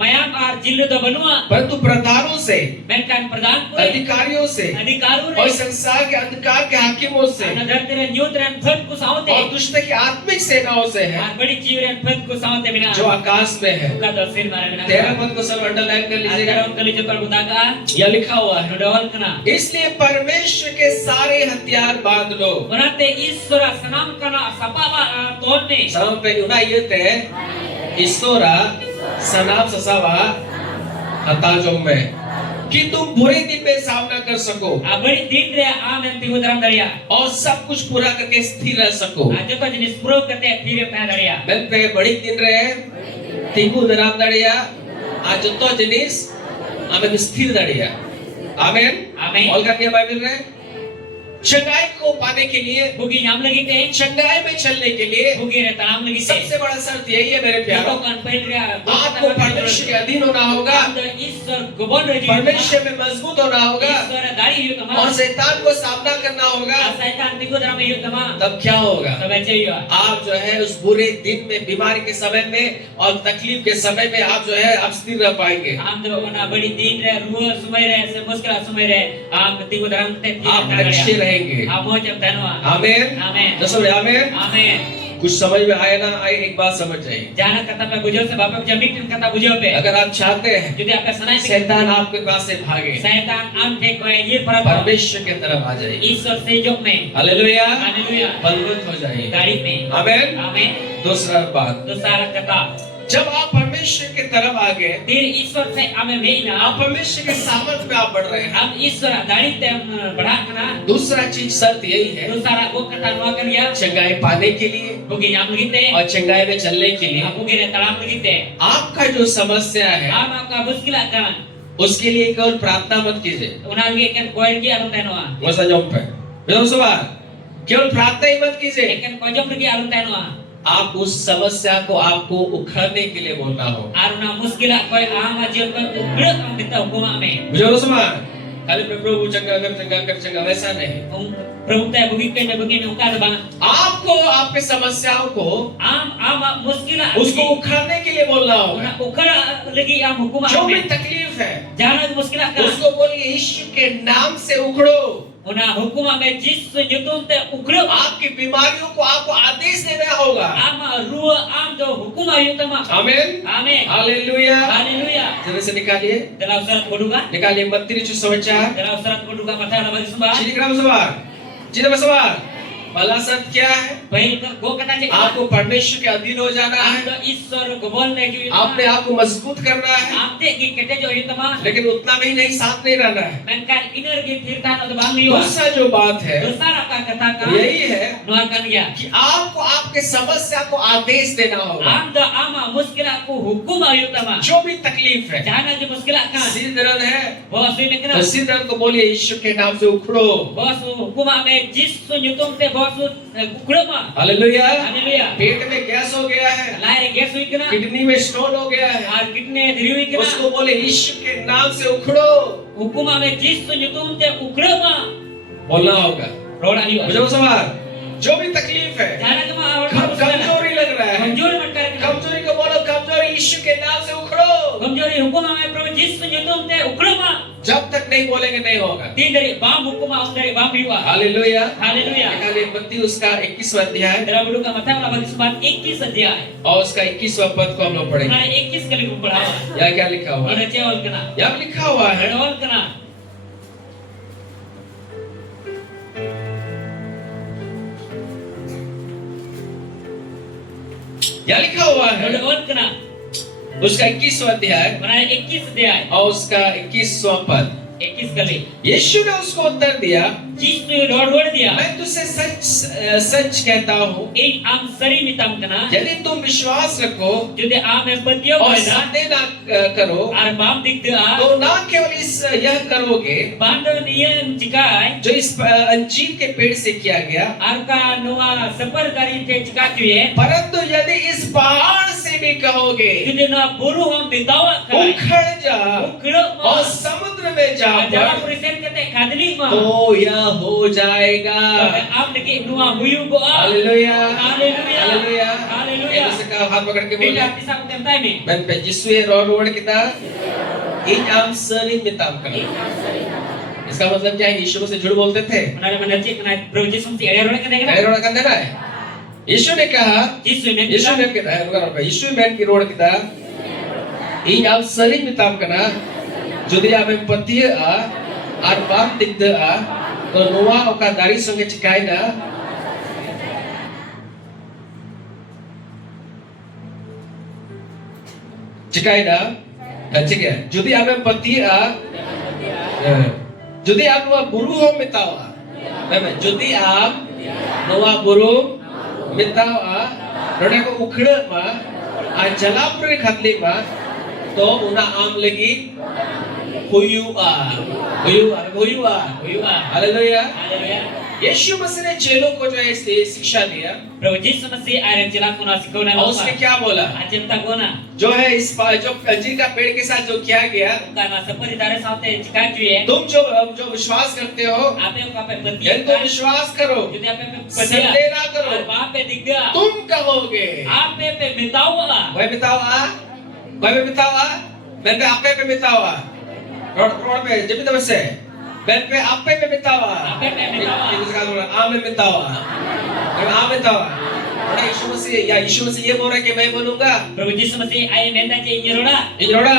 mayam ar jillu to banua. परंतु प्रधानों से, Menkan pradhan pure. अधिकारियों से Adhikaru और re. संसार के अंधकार के हाकिमों से Ana dharti re nyut ren phad ku और saute. दुष्ट की आत्मिक सेनाओं से है Ar badi jiv ren phad ku saute bina. जो आकाश में है। Buka to sir mare bina. 13 पद को सब अंडरलाइन कर लीजिएगा, Agar kali jo kal budaga. यह लिखा हुआ है। Nodol kana. इसलिए परमेश्वर के सारे हथियार बांध लो। Berarti Iswara sanam kana sapaba tonne. Sama pe una yete ईश्वरा सनाम ससावा हताजों में कि तुम बुरे दिन में सामना कर सको Abadi din re am yang tigo dalam dari ya. और सब कुछ पूरा करके स्थिर रह सको। Ajo to jenis pro kate phire pe dari ya. मैं पे बड़ी दिन रहे तीनों दराम दड़िया आज तो जिनिस हमें स्थिर दड़िया। आमीन, आमीन। और क्या बाइबल में चंगाई को पाने के लिए, Bugi nyam lagi te. चंगाई में चलने के लिए Bugi re talam lagi te. सबसे बड़ा शर्त यही है मेरे Jago प्यारों, kan pain re. आपको परमेश्वर के अधीन होना होगा, Anda Iswar gobon re ju. परमेश्वर में मजबूत होना होगा Iswara dari yu tama. और शैतान को सामना करना होगा। Saitan tigo dalam yu tama. तब क्या होगा? Sabaca yu. आप जो है उस बुरे दिन में, बीमारी के समय में और तकलीफ के समय में आप जो है आप स्थिर रह पाएंगे। Am do na badi din re ruh sumai re se muskila sumai re. Am tigo dalam te आप अच्छे रहेंगे। Am mo jam tanwa. आमीन, Amin. दसों आमीन। Amin. कुछ समझ में आए ना आए, एक बात समझ जाइए, Jangan kata pe bujau se bapak jamik tin kata bujau pe. अगर आप चाहते हैं Jadi apa sanai pe. शैतान आपके पास से भागे, Saitan am te ko ye para परमेश्वर के तरफ आ जाइए। Iswar se jok me. Hallelujah, Haleluya. Balwant हो जाइए। Dari me. आमीन। Amin. दूसरा बात, तो सारा कथा जब आप परमेश्वर की तरफ आ गए, फिर ईश्वर से हमें मेना आप परमेश्वर के सामर्थ में आप बढ़ रहे हैं। हम ईश्वर दाड़ी ते बढ़ा करना दूसरा चीज शर्त यही है, तो सारा वो कथा नुआ कर गया चंगाई पाने के लिए बुगी नाम लगीते और चंगाई में चलने के लिए हम बुगी रे तलाम लगीते आपका जो समस्या है हम आपका मुश्किल आता उसके लिए केवल प्रार्थना मत कीजिए। उनागे के कोई की आलम तनवा वैसा जॉब पे मेरा सवाल, केवल प्रार्थना ही मत कीजिए, लेकिन कोजम की आलम तनवा आप उस समस्या को आपको उखाड़ने के लिए बोलना हो। आरुना मुश्किल कोई आम जीवन को उखड़ हम देता हुकुमा में मुझे समझ खाली प्रभु चंगा कर चंगा, वैसा नहीं। Perlu teh begini uka ada bang. आपको आपके समस्याओं को Am muskilah. उसको उखाड़ने के लिए बोलना होगा। Una ukara lagi am hukum जो भी am. तकलीफ है Jangan muskilah kan. उसको बोलिए यीशु के नाम से उखड़ो। Una hukum am jis jutum teh ukra. आपकी बीमारियों को आपको आदेश देना होगा। Am rua am do hukum ayu tama. आमीन, Amin. हालेलुया। Haleluya. जल्दी से निकालिए, Dalam surat Koduga. निकालिए मत्ती 4:4। Dalam surat Koduga pasal 18. Jadi kenapa sabar? Jadi apa sabar? भला सत्य क्या है? Baik go kata je. आपको परमेश्वर के अधीन हो जाना Am है, do ईश्वर को बोलने की. अपने आप को मजबूत करना है, Am teh ki kete jo ayu tama. लेकिन उतना भी नहीं, साथ नहीं रहना है। Menkan iner ki tirta atau bang liwa. दूसरा जो बात है Dosa raka katakan. यही है Nuarkan dia. कि आपको आपके समस्या को आदेश देना होगा। Anda ama muskilah ku hukum ayu tama. जो भी तकलीफ है, Jangan je muskilah kan. सिर दर्द है Bos ini तो kena. सिर दर्द को बोलिए यीशु के नाम से उखड़ो। Bos hukum ame jis nyutum te bos ukra ma. Hallelujah. Haleluya. पेट में गैस हो गया है, Lahir gas hui kena. Kidney में स्टोन हो गया है, Ar kidney diri hui kena. उसको बोले यीशु के नाम से उखड़ो। Hukum ame jis nyutum te ukra ma. बोलना होगा। Roda liwa. मुझे सवाल, जो भी तकलीफ है, Jangan cuma awal कमजोरी लग रहा है, Kamjori mat kar kena. कमजोरी को बोलो कमजोरी यीशु के नाम से उखड़ो। Kamjori hukum ame Prabhu jis nyutum te ukra ma. जब तक नहीं बोलेंगे नहीं होगा। Tin dari bam hukum am dari bam liwa. Hallelujah. Haleluya. निकालिए मत्ती उसका 21वां अध्याय Dalam buku Matius 18 अध्याय और उसका 21वां पद को हम लोग पढ़ेंगे। Nah, 21 kali pembelajaran. यहाँ क्या लिखा हुआ है? Ada cewek kena. यहाँ लिखा हुआ है, Ada orang kena. यहाँ लिखा हुआ Ada है orang kena. उसका 21वां अध्याय Mana 21 अध्याय. और उसका 21वां पद। 21 kali. यीशु ने उसको उत्तर दिया, Jisu dua dia. मैं तुझसे सच सच कहता हूँ, In am sari mitam kena. यदि तुम विश्वास रखो Jadi am yang betia और boleh dah. संदेह ना करो Ar bam dikda. तो ना केवल यह करोगे Bando niyan jikai. जो इस अंजीर के पेड़ से किया गया, Ar ka nuwa separ dari te jikai tuye. परंतु यदि इस पहाड़ से भी कहोगे Jadi na buru ham bitawa kai. उखड़ जा Ukro और ma. समुद्र में जा Jangan पड़, present kete kadli ma. तो यह हो जाएगा। Am dikit nuwa huyu go a. Hallelujah, Haleluya. Hallelujah. Haleluya. एक दूसरे का हाथ पकड़ के बोले, Bila bisa kutem ni. मैं पे जिसुए रोड kita इन आम सलिम मिताम का। इसका मतलब क्या है? यीशु से झूठ बोलते थे, Benar-benar cik kena Prabhu Yesus mesti ada orang kena kena. Road का देना है। यीशु ने कहा, Yesus ni यीशु ने कहता है रुका रुका, यीशु मैन की रोड kita इन आम सलिम मिताम करना, যদি আমি পতিয়ে আর বাম দিক দিয়ে তো নোয়া ওকা দাড়ি সঙ্গে চিকাই না, চিকাই না, ঠিক আছে? যদি আমি পতিয়ে যদি आप बुरु हो मितावा, যদি आप নোয়া बुरु मितावा रोडे को उखड़े मा आ जलापुर खातली मा तो उना आम लगी हुयुआ। हालेलुया। Haleluya. यीशु मसीह ने चेलों को जो है शिक्षा दिया Prabhu Yesus mesti ada jelas kuna sikuna और उसने क्या बोला? Ajenta kuna. जो है इस जो अंजीर का पेड़ के साथ जो किया गया, Karena seperti dari saute jika cuy. तुम जो विश्वास करते हो, Apa yang kau penting? यदि तुम विश्वास करो, Jadi apa yang संदेह ना करो, Apa yang tiga? तुम कहोगे। Apa yang bitawa? वह बितावा, वह बितावा, मैं पे आपे पे बितावा, रोड रोड पे जब भी तब से मैं पे आपे पे बितावा, आपे पे बितावा, एक दूसरे का बोला आम में बितावा, मैं आम बितावा। और यीशु मसीह ये बोल रहा है कि मैं बोलूँगा, Prabhu Yesus mesti ayat minta cik nyeroda. इजरोड़ा,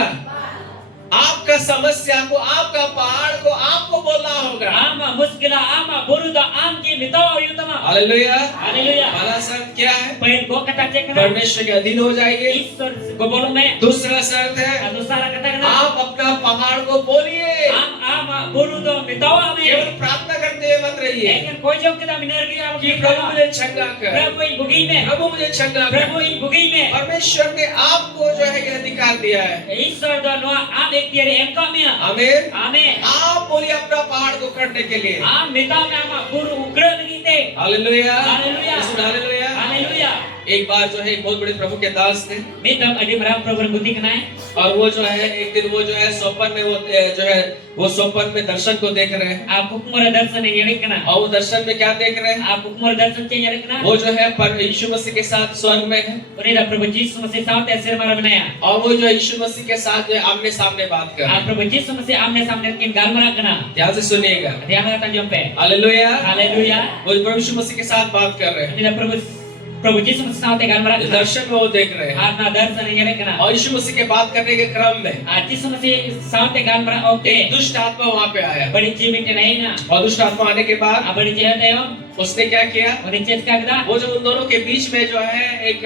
आपका समस्या को, आपका पहाड़ को आपको बोलना होगा। Ama muskila ama buruda am ki bitawa yutama. Hallelujah. Haleluya. पहला शर्त क्या है? Pain go kata cik kena. परमेश्वर के अधीन हो जाएंगे। Isor gobolo me. दूसरा शर्त है, Adu sara kata kena. आप अपना पहाड़ को बोलिए, Am ama buruda bitawa me. केवल प्रार्थना करते हुए मत रहिए Lekin kau jauh kita minar ki am कि ki प्रभु मुझे क्षमा कर, Prabhu i bugi me. प्रभु मुझे क्षमा कर। Prabhu i bugi me. परमेश्वर ने आपको जो है ये अधिकार दिया है। Isor do no am ek tiare em ka me. आमीन। Amen. आप बोलिए अपना पहाड़ को करने के लिए। Am bitaw me ama buru ukra lagi te. Hallelujah. Hallelujah. Hallelujah. Haleluya. एक बार जो है एक बहुत बड़े प्रभु के दास थे Mitam adi marang Prabhu guti kenai. और वो जो है एक दिन वो जो है स्वप्न में वो जो है वो स्वप्न में दर्शन को देख रहे हैं Aku kumara darsan yang yari kena. और वो दर्शन में क्या देख रहे हैं Aku kumara darsan yang yari kena. वो जो है पर यीशु मसीह के साथ स्वर्ग में है Ini dah Prabhu Yesus masih saat esir marah benaya. और वो जो है यीशु मसीह के साथ जो है आमने सामने बात कर रहे हैं Prabhu Yesus masih amne samne kin gal marah kena. ध्यान से सुनिएगा Dia mengatakan jompe. Hallelujah Haleluya. वो प्रभु यीशु मसीह के साथ बात कर रहे हैं Ini dah Prabhu Yesus masih saat gal marah kena. दर्शन में वो देख रहे हैं Karena darsan yang yari kena. और यीशु मसीह के बात करने के क्रम में Yesus masih saat gal marah oke. एक दुष्ट आत्मा वहाँ पे आया Badi cimit naik na. और दुष्ट आत्मा आने के बाद Abadi cihata yo. उसने क्या किया Oni ceska kita. वो जो उन दोनों के बीच में जो है एक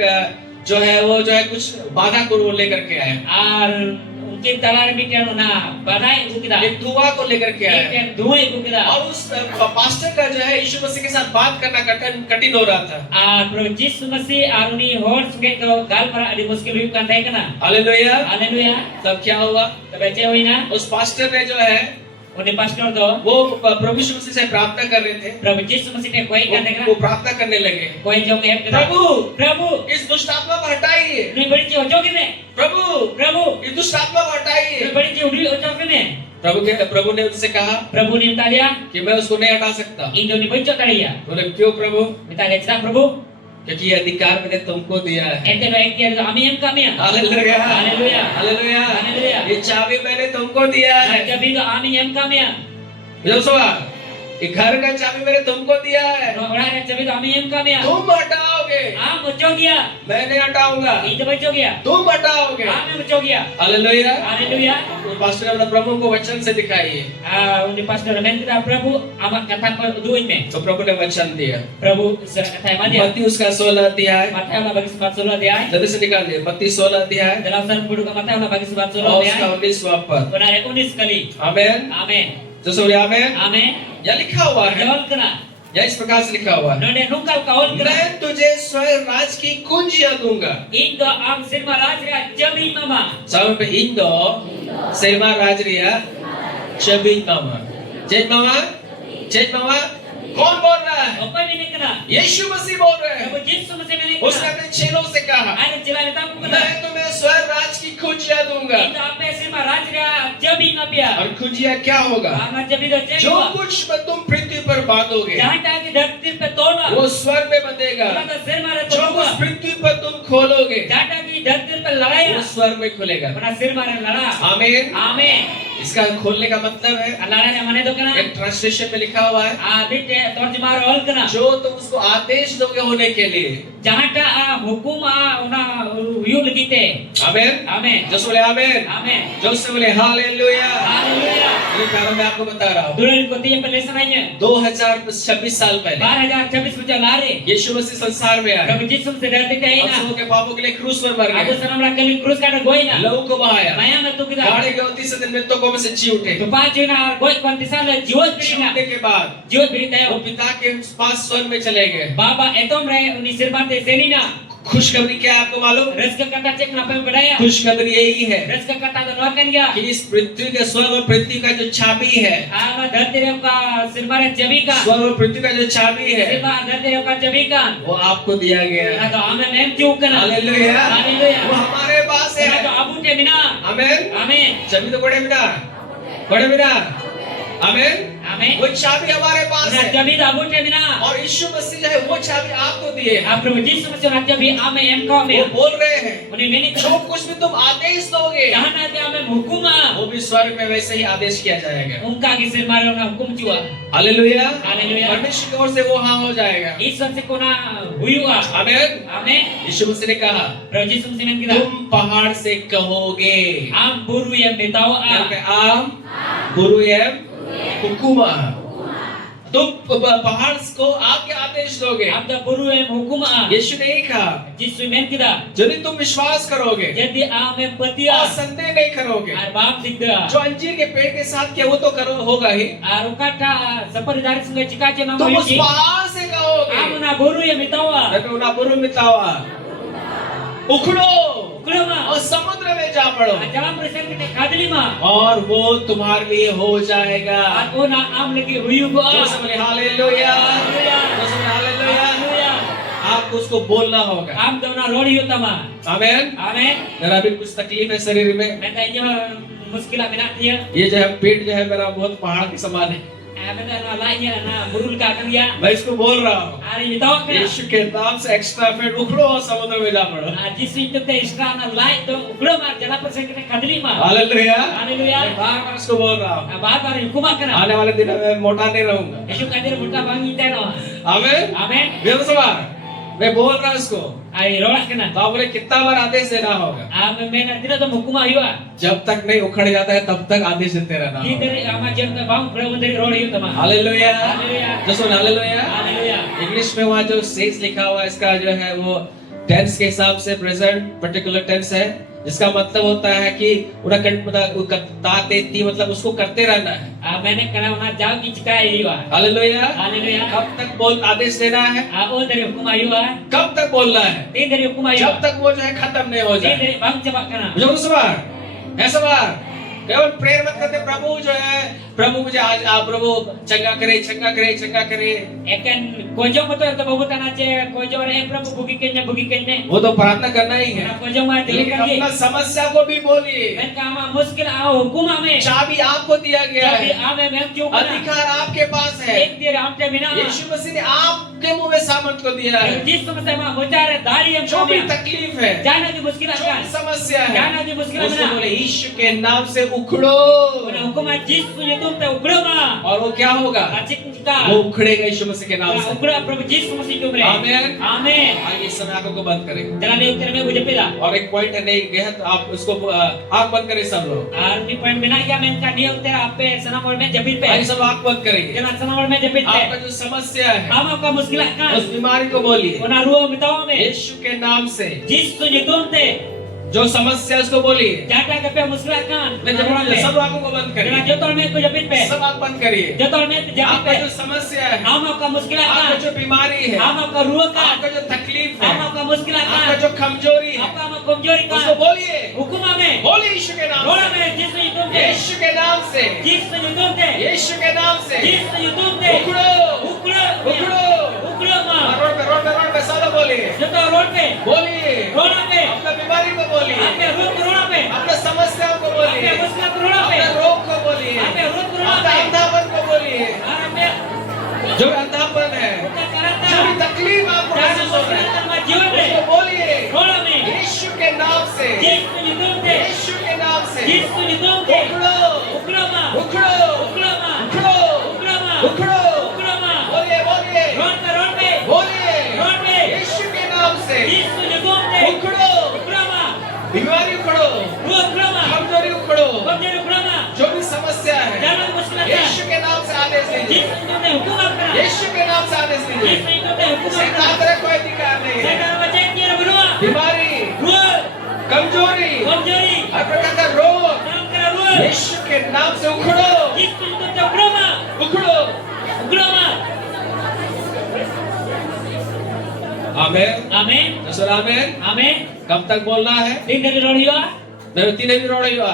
जो है वो जो है कुछ बाधा को वो लेकर के आया Ar mungkin talar mikir na badai ibu kita. एक धुआं को लेकर के आया Ikan dua ibu kita. और उस पास्टर का जो है यीशु मसीह के साथ बात करना कठिन हो रहा था Prabhu Yesus masih aruni hor sungai ke gal para adi muskil huyu kan tayo kana. Hallelujah Haleluya. तब क्या हुआ Tabace hoy na. उस पास्टर ने जो है Oni pastor do. वो प्रभु यीशु मसीह से प्रार्थना कर रहे थे Prabhu Yesus masih te koi kan tayo वो kana. प्रार्थना करने लगे Koi jong em kita. प्रभु Prabhu. इस दुष्ट आत्मा को हटाइए Ni beri ji ojo kene. प्रभु Prabhu. इस दुष्ट आत्मा को Ni हटाइए beri ji ojo kene. प्रभु ने उनसे कहा Prabhu ni minta dia. कि मैं उसको नहीं हटा सकता Indo ni bonjok kali ya. बोले क्यों प्रभु Minta dia cerita Prabhu. क्योंकि ये अधिकार मैंने तुमको दिया है Ente do ek dia ami em kami ya. Hallelujah hallelujah hallelujah hallelujah ये चाबी मैंने तुमको दिया है Jabi do ami em kami ya. योशुआ ये घर का चाबी मैंने तुमको दिया है Orang yang jabi do ami em kami ya. तुम हटाओगे Bocor dia. मैं नहीं हटाऊंगा Itu bocor dia. तुम हटाओगे Bocor dia. Hallelujah Haleluya. Pastor अपना प्रभु को वचन से दिखाइए Undi pastor men kita Prabhu amat kata ko duin me. तो प्रभु ने वचन दिया Prabhu kata ma dia. मत्ती उसका 16 अध्याय Mata Allah bagi sebat solo dia. जल्दी से निकालिए मत्ती 16 अध्याय Dalam san puluh mata Allah bagi sebat solo और dia. उसका 19वां पद Benar 19 kali. आमेन Amin. जो बोले आमेन Amin. या लिखा हुआ है Jawab kena. या इस प्रकार से लिखा हुआ है Nonde nungkal kaul kena. मैं तुझे स्वर्ग राज की कुंजियां दूंगा Indo am sirma rajria jabi mama. sama pe Indo Selma Rajria Chabit Mama Chet Mama कौन बोल रहा है Apa ini kena? यीशु मसीह बोल रहे हैं Prabhu Yesus masih ini उसने kena. अपने चेलों से कहा Ada jalan tamu kena. मैं तुम्हें स्वर्ग राज की कुंजियां दूंगा Indo apa sirma rajria jabi mapia. और कुंजियां क्या होगा Ama jabi do जो jabi. कुछ में तुम पृथ्वी पर बांधोगे Jahan tadi धरती पे तोड़ना. वो स्वर्ग में बंधेगा Kata sirma re जो कुछ तोड़ना. पृथ्वी पर तुम खोलोगे Jahan tadi धरती पे लड़ाई वो ना. स्वर्ग में खुलेगा Mana sirma re लड़ा. आमीन Amin. इसका खोलने का मतलब है लड़ा ने मने तो कना. एक ट्रांसलेशन में लिखा हुआ है Adik terjemah roll kena. जो तुम उसको आदेश दोगे होने के लिए Jahan ta hukum una huyu lagi te. आमीन Amin. जो बोले आमीन Amin. जो से बोले हालेलुया Haleluya. ये कारण मैं आपको बता रहा हूँ Dulu ikuti yang pelesananya. 2026 साल पहले 2026 बच्चा लारे. यीशु मसीह संसार में आया Prabhu Yesus sedang kita हम ina. सबों के पापों के लिए क्रूस पर मर Aku गए senang kali krus kada goi na. लोगों को बहाया Maya na tu kita. गाड़ी के 29 दिन मृतकों में से जी उठे Tupacu na goi kwanti sala jiwat beri na. जीने के बाद Jiwat beri tayo. वो पिता के पास स्वर्ग में चले गए Baba etom re uni sirman te seni na. खुशखबरी क्या है आपको मालूम Rezeki kata cek napa yang bedaya. खुशखबरी यही है Rezeki kata dan wakan ya. कि इस पृथ्वी के स्वर्ग और पृथ्वी का जो चाबी है Ama dharti re ka sirman re jabi ka. स्वर्ग और पृथ्वी का जो चाबी है Sirman dharti re ka jabi ka. वो आपको दिया गया है Atau ame mem tiu kana. Hallelujah Haleluya. वो हमारे पास है Atau abu te mina. आमीन Amin. चाबी तो बड़े बिना आमीन Amin. वो चाबी हमारे पास Una है jabi da abu te mina. और यीशु मसीह जो है वो चाबी आपको दिए है Prabhu Yesus masih una jabi ame em ka वो me. बोल रहे हैं Uni meni जो कुछ भी तुम आदेश दोगे Jahan nanti ame hukuma. वो भी स्वर्ग में वैसे ही आदेश किया जाएगा Unka ki sirman re una hukum jua. Hallelujah hallelujah. परमेश्वर की ओर से वो हाँ हो जाएगा Isor se kona huyua. आमीन Amin. यीशु मसीह ने कहा Prabhu Yesus masih men kita. तुम पहाड़ से कहोगे Am buru yang betawa यहाँ पे a. आम गुरु एम हुकुमा तुम पहाड़ को आप क्या आदेश दोगे Abda buru yang hukum a. यीशु ने ही कहा Yesus men kita. यदि तुम विश्वास करोगे Jadi ame और petia. संदेह नहीं करोगे Ar bab digda. जो अंजीर के पेड़ के साथ किया वो तो करो होगा ही Arukata seperti dari sungai Cikaca nama तुम उस Yuki. पहाड़ से कहोगे Amu na buru yang betawa. मैं उना बुरु मितावा उखड़ो Kulama. और समुद्र में जा पड़ो Jalan presiden kita kadli ma. और वो तुम्हारे लिए हो जाएगा Aku na am lagi huyu ko a. जो सब बोले हालेलुया Haleluya. जो सब बोले हालेलुया Haleluya. आपको उसको बोलना होगा। Am do na rodi utama. आमीन। Amen. मेरा भी कुछ तकलीफ है शरीर में, Meta muskilah menak dia. ये जो है पेट जो है मेरा बहुत पहाड़ के समान है, Meta na lainnya na burul ka kan dia. मैं इसको बोल रहा हूँ Hari itu kan. यीशु के नाम से एक्स्ट्रा पेट उखड़ो और समुद्र में जा पड़ो। Jisu itu teh istra na lain tu ugra mar jala persen kita kadli ma. Hallelujah. Haleluya. मैं बार-बार इसको बोल रहा हूँ, Babar hukumak kana. आने वाले दिनों में मोटा नहीं रहूंगा। Esok kadir buta bangi teno. आमीन। Amen. बेवसवार मैं बोल रहा हूँ इसको, Ai rolak kana. तो बोले कितना बार आदेश देना होगा? Amen. Mena tidak tu hukum ayua. जब तक नहीं उखड़ जाता है तब तक आदेश देते रहना Di होगा। dari ama jam ka bang pro dari rodi utama. Hallelujah. Haleluya. जो सुन हालेलुया। Haleluya. इंग्लिश में वहाँ जो सेज लिखा हुआ है इसका जो है वो टेंस के हिसाब से प्रेजेंट पर्टिकुलर टेंस है, जिसका मतलब होता है कि मतलब उसको करते रहना है। Amen. Kana una jauh kita ayua. Hallelujah. Haleluya. कब तक बोल आदेश देना है? O dari hukum ayua. कब तक बोलना है? Di dari hukum ayua. जब तक वो जो है खत्म नहीं हो Di जाए। dari bang jawab kana. मुझे उस बार ऐसा बार केवल प्रेयर मत करते, प्रभु जो है प्रभु मुझे आज आप प्रभु चंगा करे चंगा करे चंगा करे, Ekan kojong betul atau babutan aja kojong orang prabu bugikannya. वो तो प्रार्थना करना ही है, Nah kojong mah लेकिन dilihat अपना lagi. समस्या को भी बोलिए। Mereka mah muskil hukum ame. चाबी आपको दिया गया Jadi है, ame memang juga. अधिकार आपके पास है। Ek dia amte bina. यीशु मसीह ने आपके मुंह में सामर्थ को दिया है। Jis समस्या mah bocor dari yang जो भी kami. तकलीफ है, Jangan di muskil जो भी akan. समस्या है, Jangan di muskil उसको akan. बोले यीशु के नाम से उखड़ो, Una hukum jis punya tu te ukra mah. और वो क्या होगा? Acik kita. वो उखड़ेगा यीशु मसीह के नाम से। Ukra prabu jis masih tu bre. आमीन। Amen. आइए इस समय आंखों को बंद करें, Jangan di ukra में बुझे pela. और एक पॉइंट है नहीं गया तो आप उसको आंख बंद करें सब लोग। Arti poin bina ya men ka dia utara ape sana mol में जबीर पे. आइए सब आंख बंद करेंगे। Jangan sana mol में जबीर पे. आपका जो समस्या है Am आपका मुश्किल kan. उस बीमारी को बोलिए Una ruang bitaw में. यीशु के नाम से। Jis tu jitun te. जो समस्या है उसको बोलिए। Jata ke pe मुश्किल kan. मैं जब सब आंखों को बंद Jangan करिए, jotol में को जबीर पे. सब आंख बंद करिए। Jotol में जबीर आपका पे. जो समस्या है, Am आपका मुश्किल आपका kan. जो बीमारी है, Am आपका ruang kan. आपका जो तकलीफ है, Am आपका मुश्किल आपका kan. जो कमजोरी है, Apa am कमजोरी उसको kan. बोलिए। Hukum ame. बोलिए यीशु के नाम Rola से, में जिस tu jitun te. यीशु के नाम से, Jis tu jitun te. यीशु के नाम से Jis tu jitun te. उखड़ो, Ukra. उखड़ो। Ukra mah. Road पे सब बोलिए, Jotol road पे. बोलिए। Rola पे. अपना बीमारी को बोलिए, Ape road rola पे. अपना समस्याओं को Ape बोलिए, मुश्किल rola पे. अपने रोग को बोलिए, Ape road rola अपना पे. अंधापन को बोलिए, Ape जो भी अंधापन है, bukan karata. जो भी तकलीफ आपको Jangan महसूस हो रहा muskilan है, sama jiwa उसको me. बोलिए Rola me. यीशु के नाम से, Jis tu jitun te. यीशु के नाम से Jis tu jitun te. उखड़ो, Ukra mah. उखड़ो, Ukra mah. उखड़ो, Ukra mah. उखड़ो। Ukra mah. बोलिए बोलिए Road पे. बोलिए Road पे. यीशु के नाम से Jis tu jitun te. उखड़ो, Ukra mah. बीमारी उखड़ो, Ukra mah. कमजोरी उखड़ो, Komjari ukra mah. जो भी समस्या है Jangan muskilan यीशु kan. के नाम से आदेश Jis दीजिए, tu jitun te hukum apa? यीशु के नाम से आदेश Jis दीजिए। tu jitun te hukum apa? शैतान तेरा कोई अधिकार नहीं Saya है। kalau baca dia ada berdua. बीमारी, Dua. कमजोरी, Komjari. हर प्रकार का रोग Dalam kena dua. यीशु के नाम से उखड़ो, Jis tu jitun te ukra mah. उखड़ो। Ukra mah. आमेन। Amin. सर आमेन। Amin. कब तक बोलना है? Din dari rohiwa. मैं तीन भी रोड़ हुआ,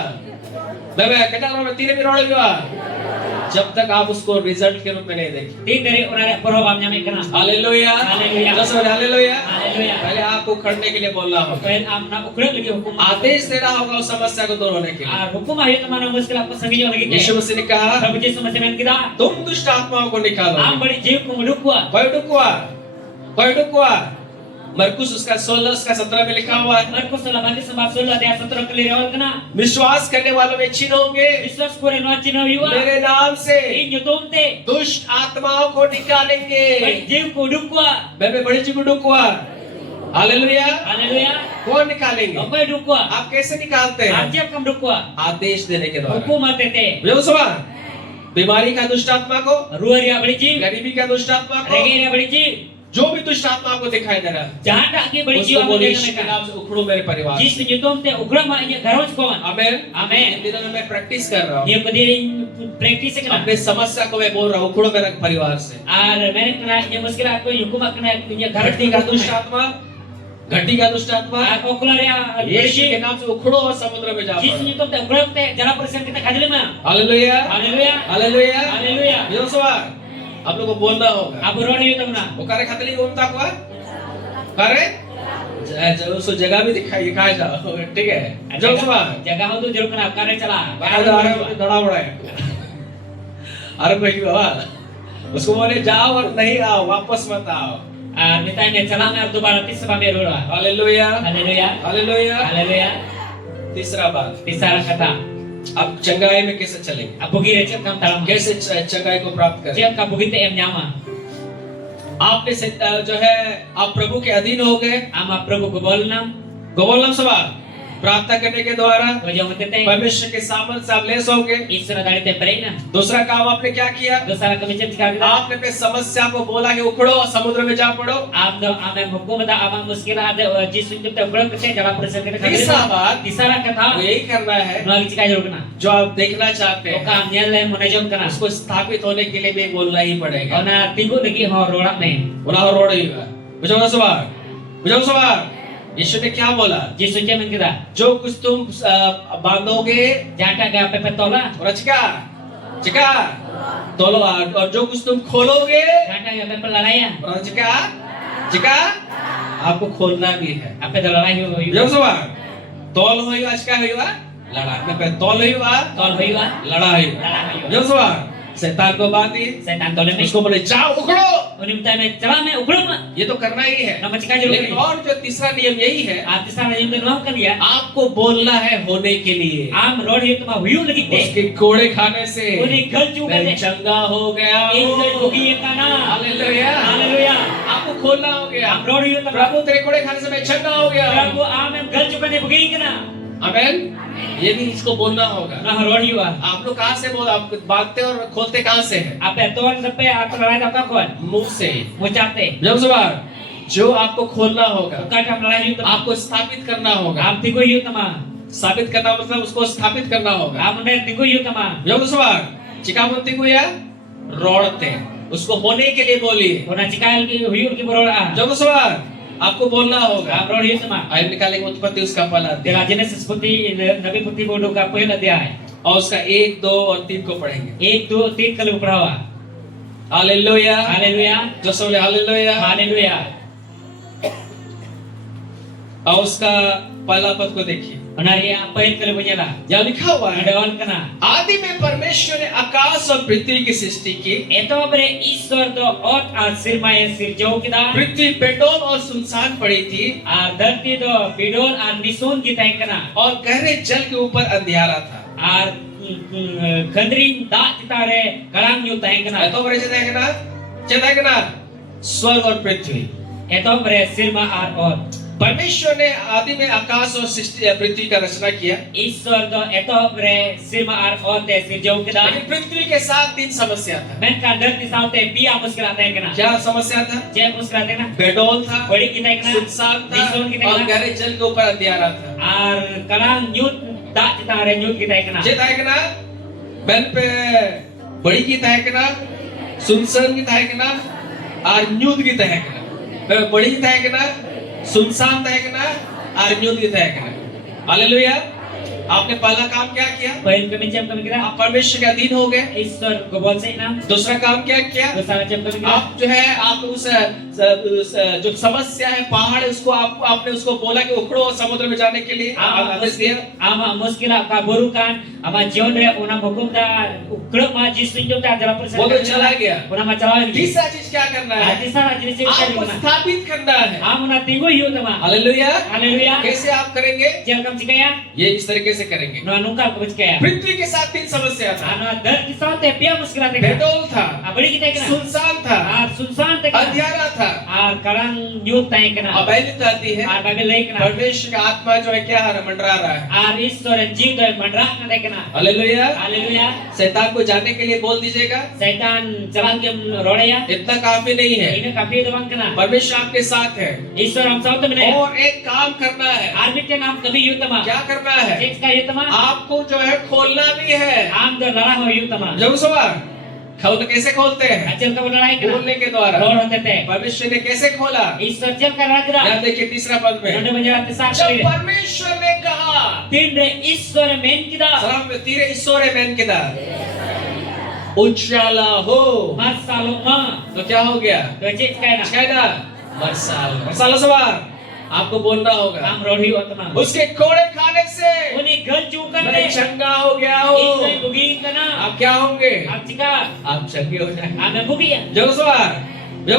मैं कहता हूँ तीन भी रोड़ हुआ, जब तक आप उसको रिजल्ट के रूप में नहीं देखें। Din dari orang perhubam yang kena. Hallelujah, hallelujah. Hallelujah. Haleluya. पहले आपको खड़ने के लिए बोलना होगा, Pen amna ukra lagi hukum. आदेश देना होगा उस समस्या को दूर होने के लिए। Hukum ayo teman muskil apa sangiyo lagi. यीशु मसीह ने कहा Prabu Yesus masih main kita. तुम दुष्ट आत्माओं को निकालो। Am beri jiwa ku mendukwa. कोई डुकुआ मरकुस उसका 16 उसका 17 में लिखा हुआ है, Markus 18:10 ayat 17 kali rawal kena. विश्वास करने वालों में चिन्ह होंगे Viswas kore no chino yuwa. मेरे नाम से In yutumte. दुष्ट आत्माओं को निकालेंगे। Jiwa ku dukwa. मैं बड़ी जी को डुकुआ, हालेलुया। Haleluya. कौन निकालेंगे? Apa dukwa? आप कैसे निकालते हैं? Arjab kam dukwa. आदेश देने के द्वारा। Hukum atete. जो सुना बीमारी का दुष्ट आत्मा को, Ruaria beri jiwa. गरीबी का दुष्ट आत्मा को, Regeria beri jiwa. जो भी दुष्ट आत्मा को दिखाई दे रहा है, Jahat tak ke beri उसको jiwa बोले apa यीशु के mereka. नाम से उखड़ो मेरे परिवार। Jis yutumte ukra ma inya garos kawan. आमेन। Amen. इन दिनों में मैं प्रैक्टिस कर रहा हूँ, Dia berdiri praktis kena. अपने समस्या को मैं बोल रहा हूँ उखड़ो मेरे परिवार से। Ar mereka kena inya muskil aku hukum kena punya garos घटी का दुष्ट आत्मा, घटी का दुष्ट आत्मा Ar okularya यीशु के beri नाम से उखड़ो और समुद्र में जा Jis पड़ो। yutumte ukra te jala persen kita kadile ma. Hallelujah, Haleluya. Hallelujah. Haleluya. Yehoshua आप लोगों को बोलना होगा। Abu roni yutumna. वो कार्य खातिर उनता हुआ करे उसको जगह भी दिखाइए कहाँ जाओ, ठीक है जो सुबह Jaga ho tu jero kena kare chala. दड़ा बड़ा है। अरे भाई बाबा उसको बोले जाओ और नहीं आओ, वापस मत आओ। Minta ini chala mer dobara tisra mer rola. Hallelujah Haleluya. Hallelujah. Haleluya. तीसरा बात, Tisara kata. अब चंगाई में कैसे चलेंगे, Abugi recep kam talam. कैसे चंगाई को प्राप्त करें। Cep ka bugi te em nyama. आपने जो है आप प्रभु के अधीन हो गए। Ama Prabhu gobol nam. गोलम सवाल प्रार्थना करने के द्वारा Wajah mutete. परमेश्वर के सामर्थ्य से आप लेस हो गए। Isra dari te preina. दूसरा काम आपने क्या किया, Dosara kami cep sekali kita. आपने अपने समस्या को बोला कि उखड़ो और समुद्र में जा पड़ो। Am do ame hukum da ama muskil ada jisu itu te ulang kete jala persen kete. तीसरा बात Tisara वो kata. यही करना है, Nuagi cikai jero kena. जो आप देखना चाहते हैं Oka nyel le monejom kena. उसको स्थापित होने के लिए भी बोलना ही पड़ेगा। Ona tinggu lagi ho rodak ne. बोला रोड ही हुआ। बुझाओ सवाल, बुझाओ सवाल। यीशु ने क्या बोला, Jisu ce men kita. जो कुछ तुम बांधोगे Jaka ga pepe tola. और चिका चिका तोलो, और जो कुछ तुम खोलोगे Jaka ga pepe lalaya. और चिका चिका आपको खोलना भी है। Apa lalai hu hu. बुझाओ सवाल, तोल हुआ चिका हुआ लड़ा, पे तोल हुआ Tol hu wa. लड़ा हुआ। Lalai hu. बुझाओ सवाल, शैतान को बांधी Setan tole me. उसको बोले जाओ उखड़ो, Oni minta me chala me ukrut ma. ये तो करना ही है। Nama cikai jero लेकिन kena. और जो तीसरा नियम यही है, Arti sana yang dengar kan dia. आपको बोलना है होने के लिए। Am road itu mah huyu lagi te. उसके कोड़े खाने से Oni gal juga मैं te. चंगा हो गया Ini हूँ। bugi ye kana. Hallelujah. Haleluya. आपको खोलना हो गया। Am road itu प्रभु तेरे कोड़े खाने से मैं चंगा हो गया हूँ। Prabu am em gal juga ne bugi kana. आमेन। ये भी इसको बोलना होगा। Nah road yu wa. आप लोग कहाँ से बोल, आप बांधते और खोलते कहाँ से है? Apa tuan sampai apa lalai tak takut. मुंह से। Mucate. जब सवाल जो आपको खोलना होगा, Bukan kam lalai yu आपको स्थापित करना होगा। Am tigo yu tama. स्थापित करना मतलब उसको स्थापित करना होगा। Am ne tigo yu tama. जब सवाल चिकामती को या रोड़ते उसको होने के लिए बोलिए। Ona cikal ki huyu ki borola. जब सवाल आपको बोलना होगा। Am road yu tama. आइए निकालेंगे उत्पत्ति उसका पहला अध्याय। Dia Genesis seperti Nabi Putih Bodoh ka pehla dia. और उसका 1, 2 और 3 को पढ़ेंगे। 1 2 3 kali perawa. हालेलुया। Haleluya. जो सब हालेलुया। Haleluya. और उसका पहला पद को देखिए, Onari apa yang kali punya lah. यहाँ लिखा हुआ है, Ada orang kena. आदि में परमेश्वर ने आकाश और पृथ्वी की सृष्टि की। Itu bre Iswar do ot ar sirmaya sirjau kita. पृथ्वी बेडोल और सुनसान पड़ी थी Ar dharti do bidol ar nisun kita yang kena. और गहरे जल के ऊपर अंधियारा था। Ar kandring da kita re kalang nyu tayang kena. तो बड़े चेता ना स्वर्ग और पृथ्वी। Itu bre sirma ar ot. परमेश्वर ने आदि में आकाश और सृष्टि पृथ्वी का रचना किया। Iswar do itu bre sirma ar ot de sirjau kita. लेकिन पृथ्वी के साथ 3 समस्या था। Menkan dharti saute pia muskilat yang kena. क्या समस्या था? Cek muskilat yang kena. बेडोल था, Bodi kita yang kena. सुनसान था Nisun kita और yang kena. गहरे जल के ऊपर अंधियारा था। Ar kalang nyut da kita re nyut kita yang kena. चेता है कि ना बन पे बड़ी की तय करना, सुनसान की तय करना और न्यूद की तय करना। बड़ी की तय करना, सुनसान तय करना और न्यूद की तय करना। हालेलुया। आपने पहला काम क्या किया? Baik kami jam kami kira. आप परमेश्वर के अधीन हो गए। Iswar gobol sa inam. दूसरा काम क्या किया? Dosa jam kami kira. आप जो है आप उस जो समस्या है पहाड़ उसको आपने उसको बोला कि उखड़ो समुद्र में जाने के लिए आदेश दिया। Ama muskila kaburukan ama jion re una hukum da ukruk ma jisun jo da dalam persen. वो तो चला गया। Una macam lagi. तीसरा चीज क्या करना है? Hati sana jenis jenis आपको mana. स्थापित करना है। Ama na tinggu yu tama. Hallelujah. Haleluya. कैसे आप करेंगे? Jam kam cikaya. ये इस तरीके से करेंगे। No nungkal ko cikaya. पृथ्वी के साथ 3 समस्या था। Ano dar kisah te pia muskila te. बेडोल था, Abadi kita kena. सुनसान था, Ar sunsan te kena. अंधियारा था। Ar karang nyut te kena. अब बाइबल आती है Ar babil lay kena. परमेश्वर का आत्मा जो है क्या है मंडरा रहा है। Ar Iswar jiw do mandrak na te kena. Hallelujah. Haleluya. शैतान को जाने के लिए बोल दीजिएगा, Setan jalan ke roda ya. इतना काफी नहीं है। Ini kapi do bang kena. परमेश्वर आपके साथ है Iswar am saut mene. और एक काम करना है। Armit ke naam kami yutama. क्या करना है? Checks ka yutama. आपको जो है खोलना भी है। Am do lara ho yutama. जब सवाल खोल कैसे खोलते हैं? Acil ka lalai kena. बोलने के द्वारा। Road hote te. परमेश्वर ने कैसे खोला? Iswar jam ka ragra. यहाँ देखिए तीसरा पद में, Nonde menjerat tisar जब kali. परमेश्वर ने कहा Tindre Iswar men kita. सलाम तीरे ईश्वर है मैन के दार उजाला हो, Masaluk ma. तो क्या हो गया? Do checks ka na. कहना Bersalah sebar. आपको बोलना होगा am rohi otma उसके कोड़े खाने से uni ganju kan मैं de चंगा हो गया हूँ inai bugi kana आप क्या होंगे am chika आप चंगे हो जाए am bugi जगो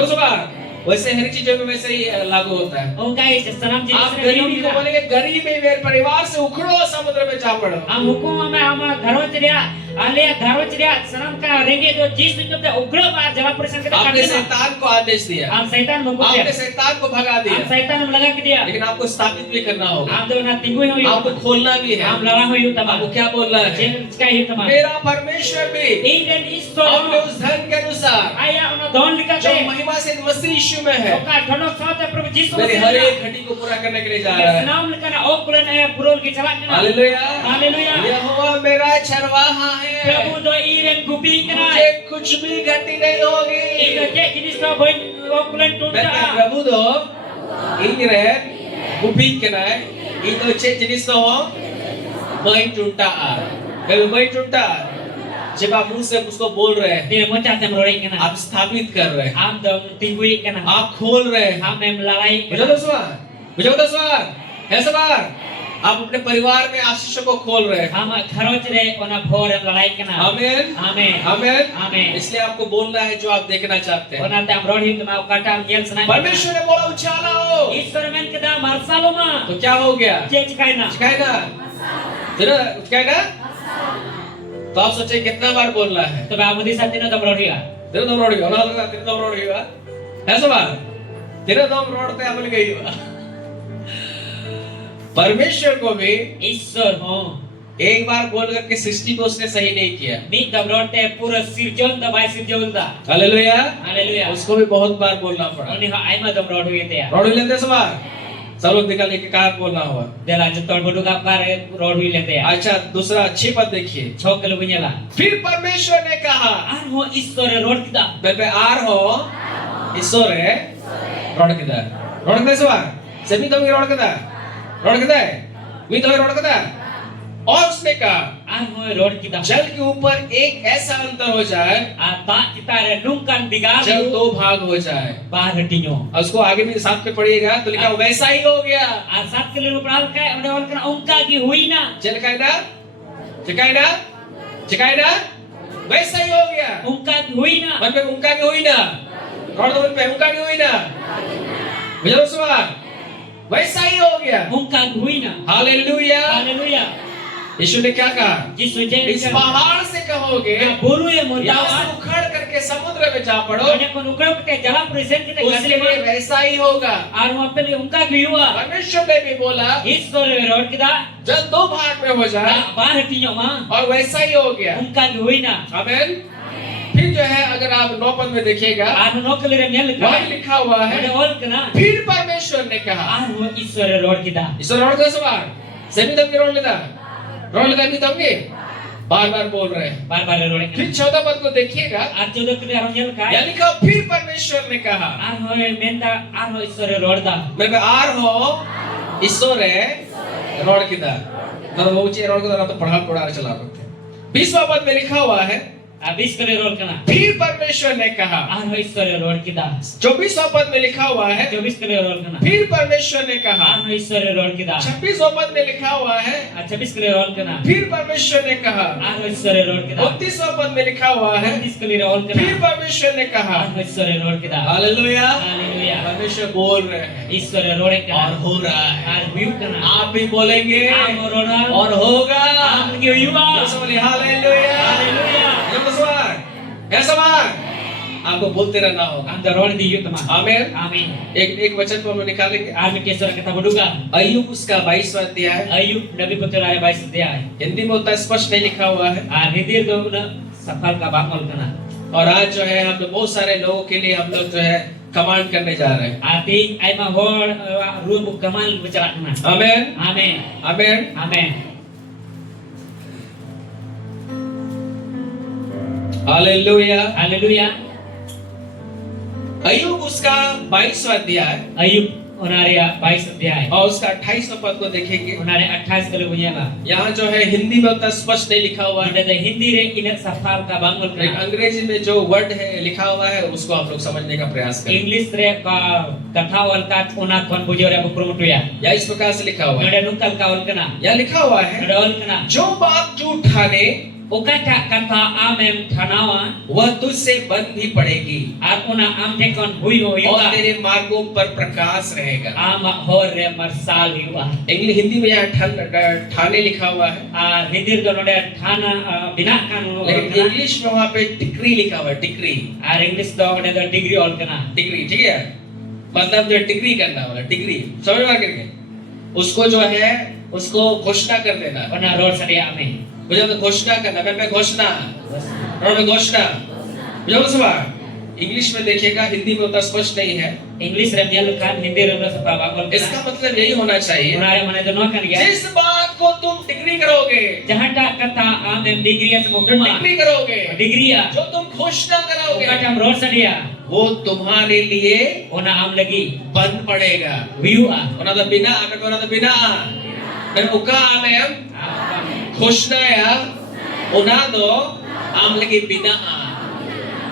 सवार वैसे हर चीजों में वैसे ही लागू होता है oh guys sanam ji आप गरीबी को बोलेंगे गरीबी मेरे परिवार से उखड़ो समुद्र में जा पड़ो am hukum ame ama घरों चरिया आले घरों चरिया sanam ka renge do जिस दिन पे उग्र बार जला परिसन के आपने शैतान को आदेश दिया am शैतान मुको आपने दिया शैतान को भगा am दिया शैतान हम लगा के दिया लेकिन आपको स्थापित भी करना होगा am do na tingui ho आपको खोलना भी है am lara ho yu tama आपको क्या बोलना है जिसका ही तमा मेरा परमेश्वर भी Indian istor अपने उस धन के अनुसार aya ona don जो likate महिमा से मसीह यीशु में है oka thono saate prabhu jisu मेरे हर एक घड़ी को पूरा करने के लिए जा रहा है नाम लिखना okulan ay purol ki chalak na hallelujah Hallelujah. यहोवा मेरा चरवाहा है prabhu do iren gupi kana मुझे कुछ भी घटी नहीं ito होगी je jinis na boy okulan मैं tunta प्रभु दो इंग्रे गुपी के नाय इतो चे जिनिस तो हो मैं टूटा आ मैं टूटा जब आप मुंह से उसको बोल रहे हैं dia mocha tem roi kana आप स्थापित कर रहे हैं am do tingui kana आप खोल रहे हैं am em lalai बुझो तो सवार है सवार आप अपने परिवार में आशीषों को खोल रहे हैं am घरों चरे ona phor em lalai kana आमीन amen आमीन Amen. इसलिए आपको बोलना है जो आप देखना चाहते हैं ona tem roi tama okata nyel sana परमेश्वर ने बोला उछाला हो ईश्वर men kada marsaloma तो क्या हो गया je chikaina चिकाएगा तेरा चिकाएगा तो आप सोचे कितना बार बोलना है to ba mudi satina dam rohiga तेरे दम रोड गया ना तेरे दम रोड गया ऐसा बार तेरे दम रोड पे अमल गई हुआ परमेश्वर को भी ईश्वर हो एक बार बोल करके सृष्टि को उसने सही नहीं किया mi dam rote pura sirjon da bai sirjon da hallelujah hallelujah उसको भी बहुत बार बोलना पड़ा oni ha aima dam rod huye te road लेते सब बार सब लोग निकाल के कहा बोलना हुआ dela jotol bodu ka par rod huye lete अच्छा दूसरा अच्छी बात देखिए chokal bunyala फिर परमेश्वर ने कहा ar ho ईश्वर rod kida बेबे आर हो ईश्वर है रोड किधर सवार सभी तो रोड किधर मी तो रोड किधर और उसने कहा ar ho rod kida जल के ऊपर एक ऐसा अंतर हो जाए a ta kita re nungkan जल digalu दो भाग हो जाए bar hatinyo और उसको आगे भी साथ में पढ़िएगा तो लिखा वैसा ही हो गया ar sat kali pral kai onde ol kana ongka ki huina जल चिकाइना वैसा ही हो गया ongka ki huina मन पे उनका की हुई ना रोड तो मन पे उनका की हुई ना मुझे सुना वैसा ही हो गया ongka ki huina hallelujah hallelujah यीशु ने क्या कहा jisu je इस पहाड़ से कहोगे bolu ye यहाँ mondawa से उखड़ करके समुद्र में जा पड़ो Ada kon ukra ke jalan present kita उसके लिए वैसा ही होगा ar mo apel ungka giyua परमेश्वर ने भी बोला ईश्वर रोड kita जल दो भाग में हो जाए bar hatinyo ma और वैसा ही हो गया ungka giuina आमीन फिर जो है अगर आप 9 पद में देखिएगा ar no kelire nyel ka वहाँ लिखा हुआ है ada ol kana फिर परमेश्वर ने कहा ar mo ईश्वर रोड kita ईश्वर रोड कैसे बार सभी तब रोड लेता भी तब बार बार बोल रहे हैं bar bar road फिर kana 14 पद को देखिएगा ar jodoh kelire ar nyel ka यहाँ लिखा फिर परमेश्वर ने कहा ar mo menta ar mo ईश्वर रोड da मैं आर हो ईश्वर है रोड किधर तो वो ऊंचे रोड किधर तो पढ़ा चला रहे थे 20वां पद में लिखा हुआ है habis kelire road kana फिर परमेश्वर ने कहा ar mo ईश्वर रोड kita 24वां पद में लिखा हुआ है 24 kelire road kana फिर परमेश्वर ने कहा ar mo ईश्वर रोड kita 26वां पद में लिखा हुआ है 26 kelire road kana फिर परमेश्वर ने कहा ar mo ईश्वर रोड kita 29वां पद में लिखा हुआ है 29 kelire road kana फिर परमेश्वर ने कहा ar mo ईश्वर रोड kita हालेलुया hallelujah परमेश्वर बोल रहे हैं ईश्वर रोड और kana हो रहा है ar view kana आप भी बोलेंगे am roda और होगा am giyua हालेलुया hallelujah नमस्कार ऐसा बार आपको बोलते रहना होगा am the road di yut ma आमीन amin एक वचन को हम निकालेंगे ar mi kesora kita boduga अय्यूब उसका 22वां अध्याय ayub nabi putra ay 22 dia Hindi में उतना स्पष्ट नहीं लिखा हुआ है ar hidir do na safal ka bangol kana और आज जो है हम लोग बहुत सारे लोगों के लिए हम लोग जो है कमांड करने जा रहे हैं ati ay ma hor ruam kamal bicara kana आमीन amin आमीन amin हालेलुया hallelujah अय्यूब उसका 22वां अध्याय ayub Onaria 22 अध्याय और उसका 28वां पद को देखेंगे। Onare 28 kali bunyala यहाँ जो है हिंदी में उतना स्पष्ट नहीं लिखा हुआ है, Ada Hindi re ina safal ka bangol लेकिन kana अंग्रेजी में जो वर्ड है लिखा हुआ है उसको आप लोग समझने का प्रयास करें। English re ka katha wal kat una kon bujore abu promotu ya या इस प्रकार से लिखा हुआ है, Ada nukal ka wal kana या लिखा हुआ है, Ada wal kana जो बात तू ठाने Okata kata amem thanawa वह तुझसे बन भी पड़ेगी ar una am te kon hui ho और yuwa तेरे मार्गों पर प्रकाश रहेगा। am hor re marsal yuwa English Hindi में यहाँ ठाने लिखा हुआ है, ar hindir do node thana bina kan लेकिन इंग्लिश में वहाँ पे डिक्री लिखा हुआ है, decree ar English do ode do degree ol kana degree, ठीक है, मतलब जो डिग्री करना होगा, डिग्री समझ में आ गया, उसको जो है उसको घोषणा कर देना, ona rod sadia ame मुझे तो घोषणा करना, मैं घोषणा और घोषणा मुझे सुबह इंग्लिश में देखिएगा, हिंदी में उतना स्पष्ट नहीं है। English re dia lukan Hindi re sa baba ol इसका मतलब यही होना चाहिए, onare mane do no kan ya जिस बात को तुम डिग्री करोगे, jahata kata amem degree as mukma degree करोगे, degree ya जो तुम घोषणा करोगे okata am rod sadia वो तुम्हारे लिए ona am lagi बन पड़ेगा। view a उन्होंने बिना आमे उन्होंने बिना मैं उका आमे घोषणा या उन्होंने आम लगी बिना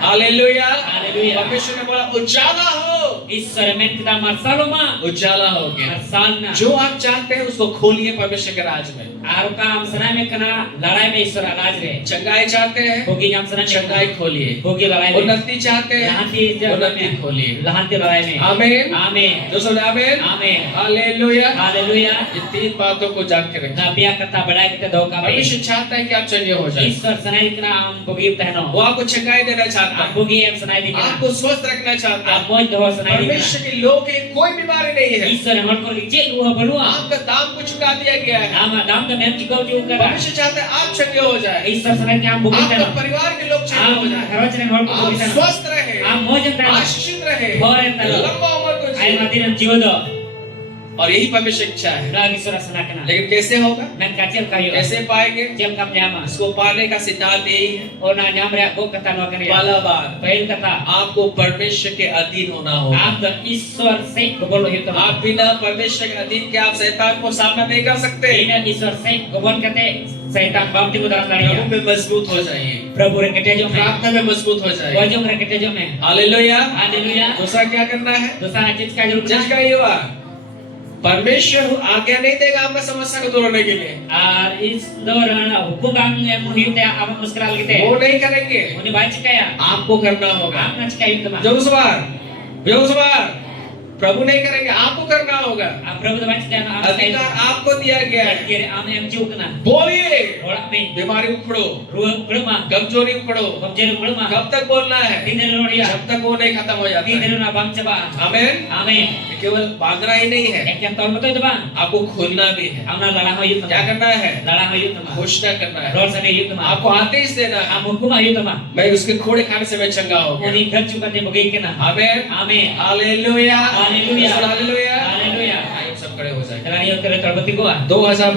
हालेलुया Haleluya. परमेश्वर ने बोला उजाला हो, ईश्वर में kita marsaloma उजाला हो गया। marsalna जो आप चाहते हैं उसको खोलिए परमेश्वर के राज में। aruka am sana में kana लड़ाई में ईश्वर राज रे चंगाई चाहते हैं, होगी हम sana चंगाई खोलिए। होगी लड़ाई में उन्नति चाहते हैं, लहांती उन्नति खोलिए। लहांती लड़ाई में आमीन आमीन जो सब आमीन आमीन हालेलुया। हालेलुया ये तीन बातों को जान के रखें। Nabia kata badai kita do ka परमेश्वर चाहता है कि आप चंगे हो जाएं। ईश्वर सनाई kana am bogi tahno वो आपको चंगाई देना चाहता am है, bogi am sanai di kana आपको स्वस्थ रखना चाहता है। am moj do sanai di परमेश्वर के लोग के कोई बीमारी नहीं है, ईश्वर हर को जे lu balua आपका दाम को चुका दिया गया है। am dam ka nem chikau ju kara परमेश्वर चाहता है आप चंगे हो जाए, ईश्वर सनाई ke am bogi आपका tahno परिवार के लोग चंगे हो am जाए, haroj ren hor ko आप bogi tahno स्वस्थ रहे, am moj tahno आशीषित रहे, Hore talo. लंबा उम्र को ai जिए। mati nam jiwodo और यही परमेश्वर की इच्छा है। lagi ईश्वर sana kana लेकिन कैसे होगा, men kacil kayo कैसे पाएंगे, jam kam nyama इसको पाने का सिद्धांत यही है। ona nyam re ko kata no kan ya पहला बात, पहिल kata आपको परमेश्वर के अधीन होना होगा। am da ईश्वर से gobol hiu ta आप बिना परमेश्वर के अधीन के आप शैतान को सामना नहीं कर सकते। ina ईश्वर से gobol kate setan bam ti udar प्रभु kariya में मजबूत हो जाइए, प्रभु रे kete jo me प्रार्थना में मजबूत हो जाइए। wajong re kete jo me hallelujah. haleluya दूसरा क्या करना है, dosa chit ka jurut जज का ये हुआ, परमेश्वर आज्ञा नहीं देगा आपका समस्या को दूर होने के लिए, ar is doran hukum bang em hiu te am muskral वो kite नहीं करेंगे, uni baca kaya आपको करना होगा। am na chika hiu ta जो उस बार प्रभु नहीं करेंगे, आपको करना होगा। am Prabhu baca kaya am अधिकार आपको दिया गया है। kire am em ju kana बोलिए, rola me बीमारी उखड़ो, ruang kulma कमजोरी उखड़ो। komjeru kulma कब तक बोलना है, tinel rodia जब तक वो नहीं खत्म हो जाता है। tinel na bang coba आमीन। amin केवल भागना ही नहीं है, ek yang tahun betul itu bang आपको खोलना भी है। am na lara hiu क्या ta करना है, lara hiu ta घोषणा करना है, rol sana hiu ta आपको आदेश देना है, am hukum hiu ta मैं उसके खोड़े खाने से मैं चंगा हो गया। uni gat juga te bagi kena आमीन amin hallelujah hallelujah hallelujah. haleluya आइए सब खड़े हो जाए। Kailangan yung tere-tere ko 2000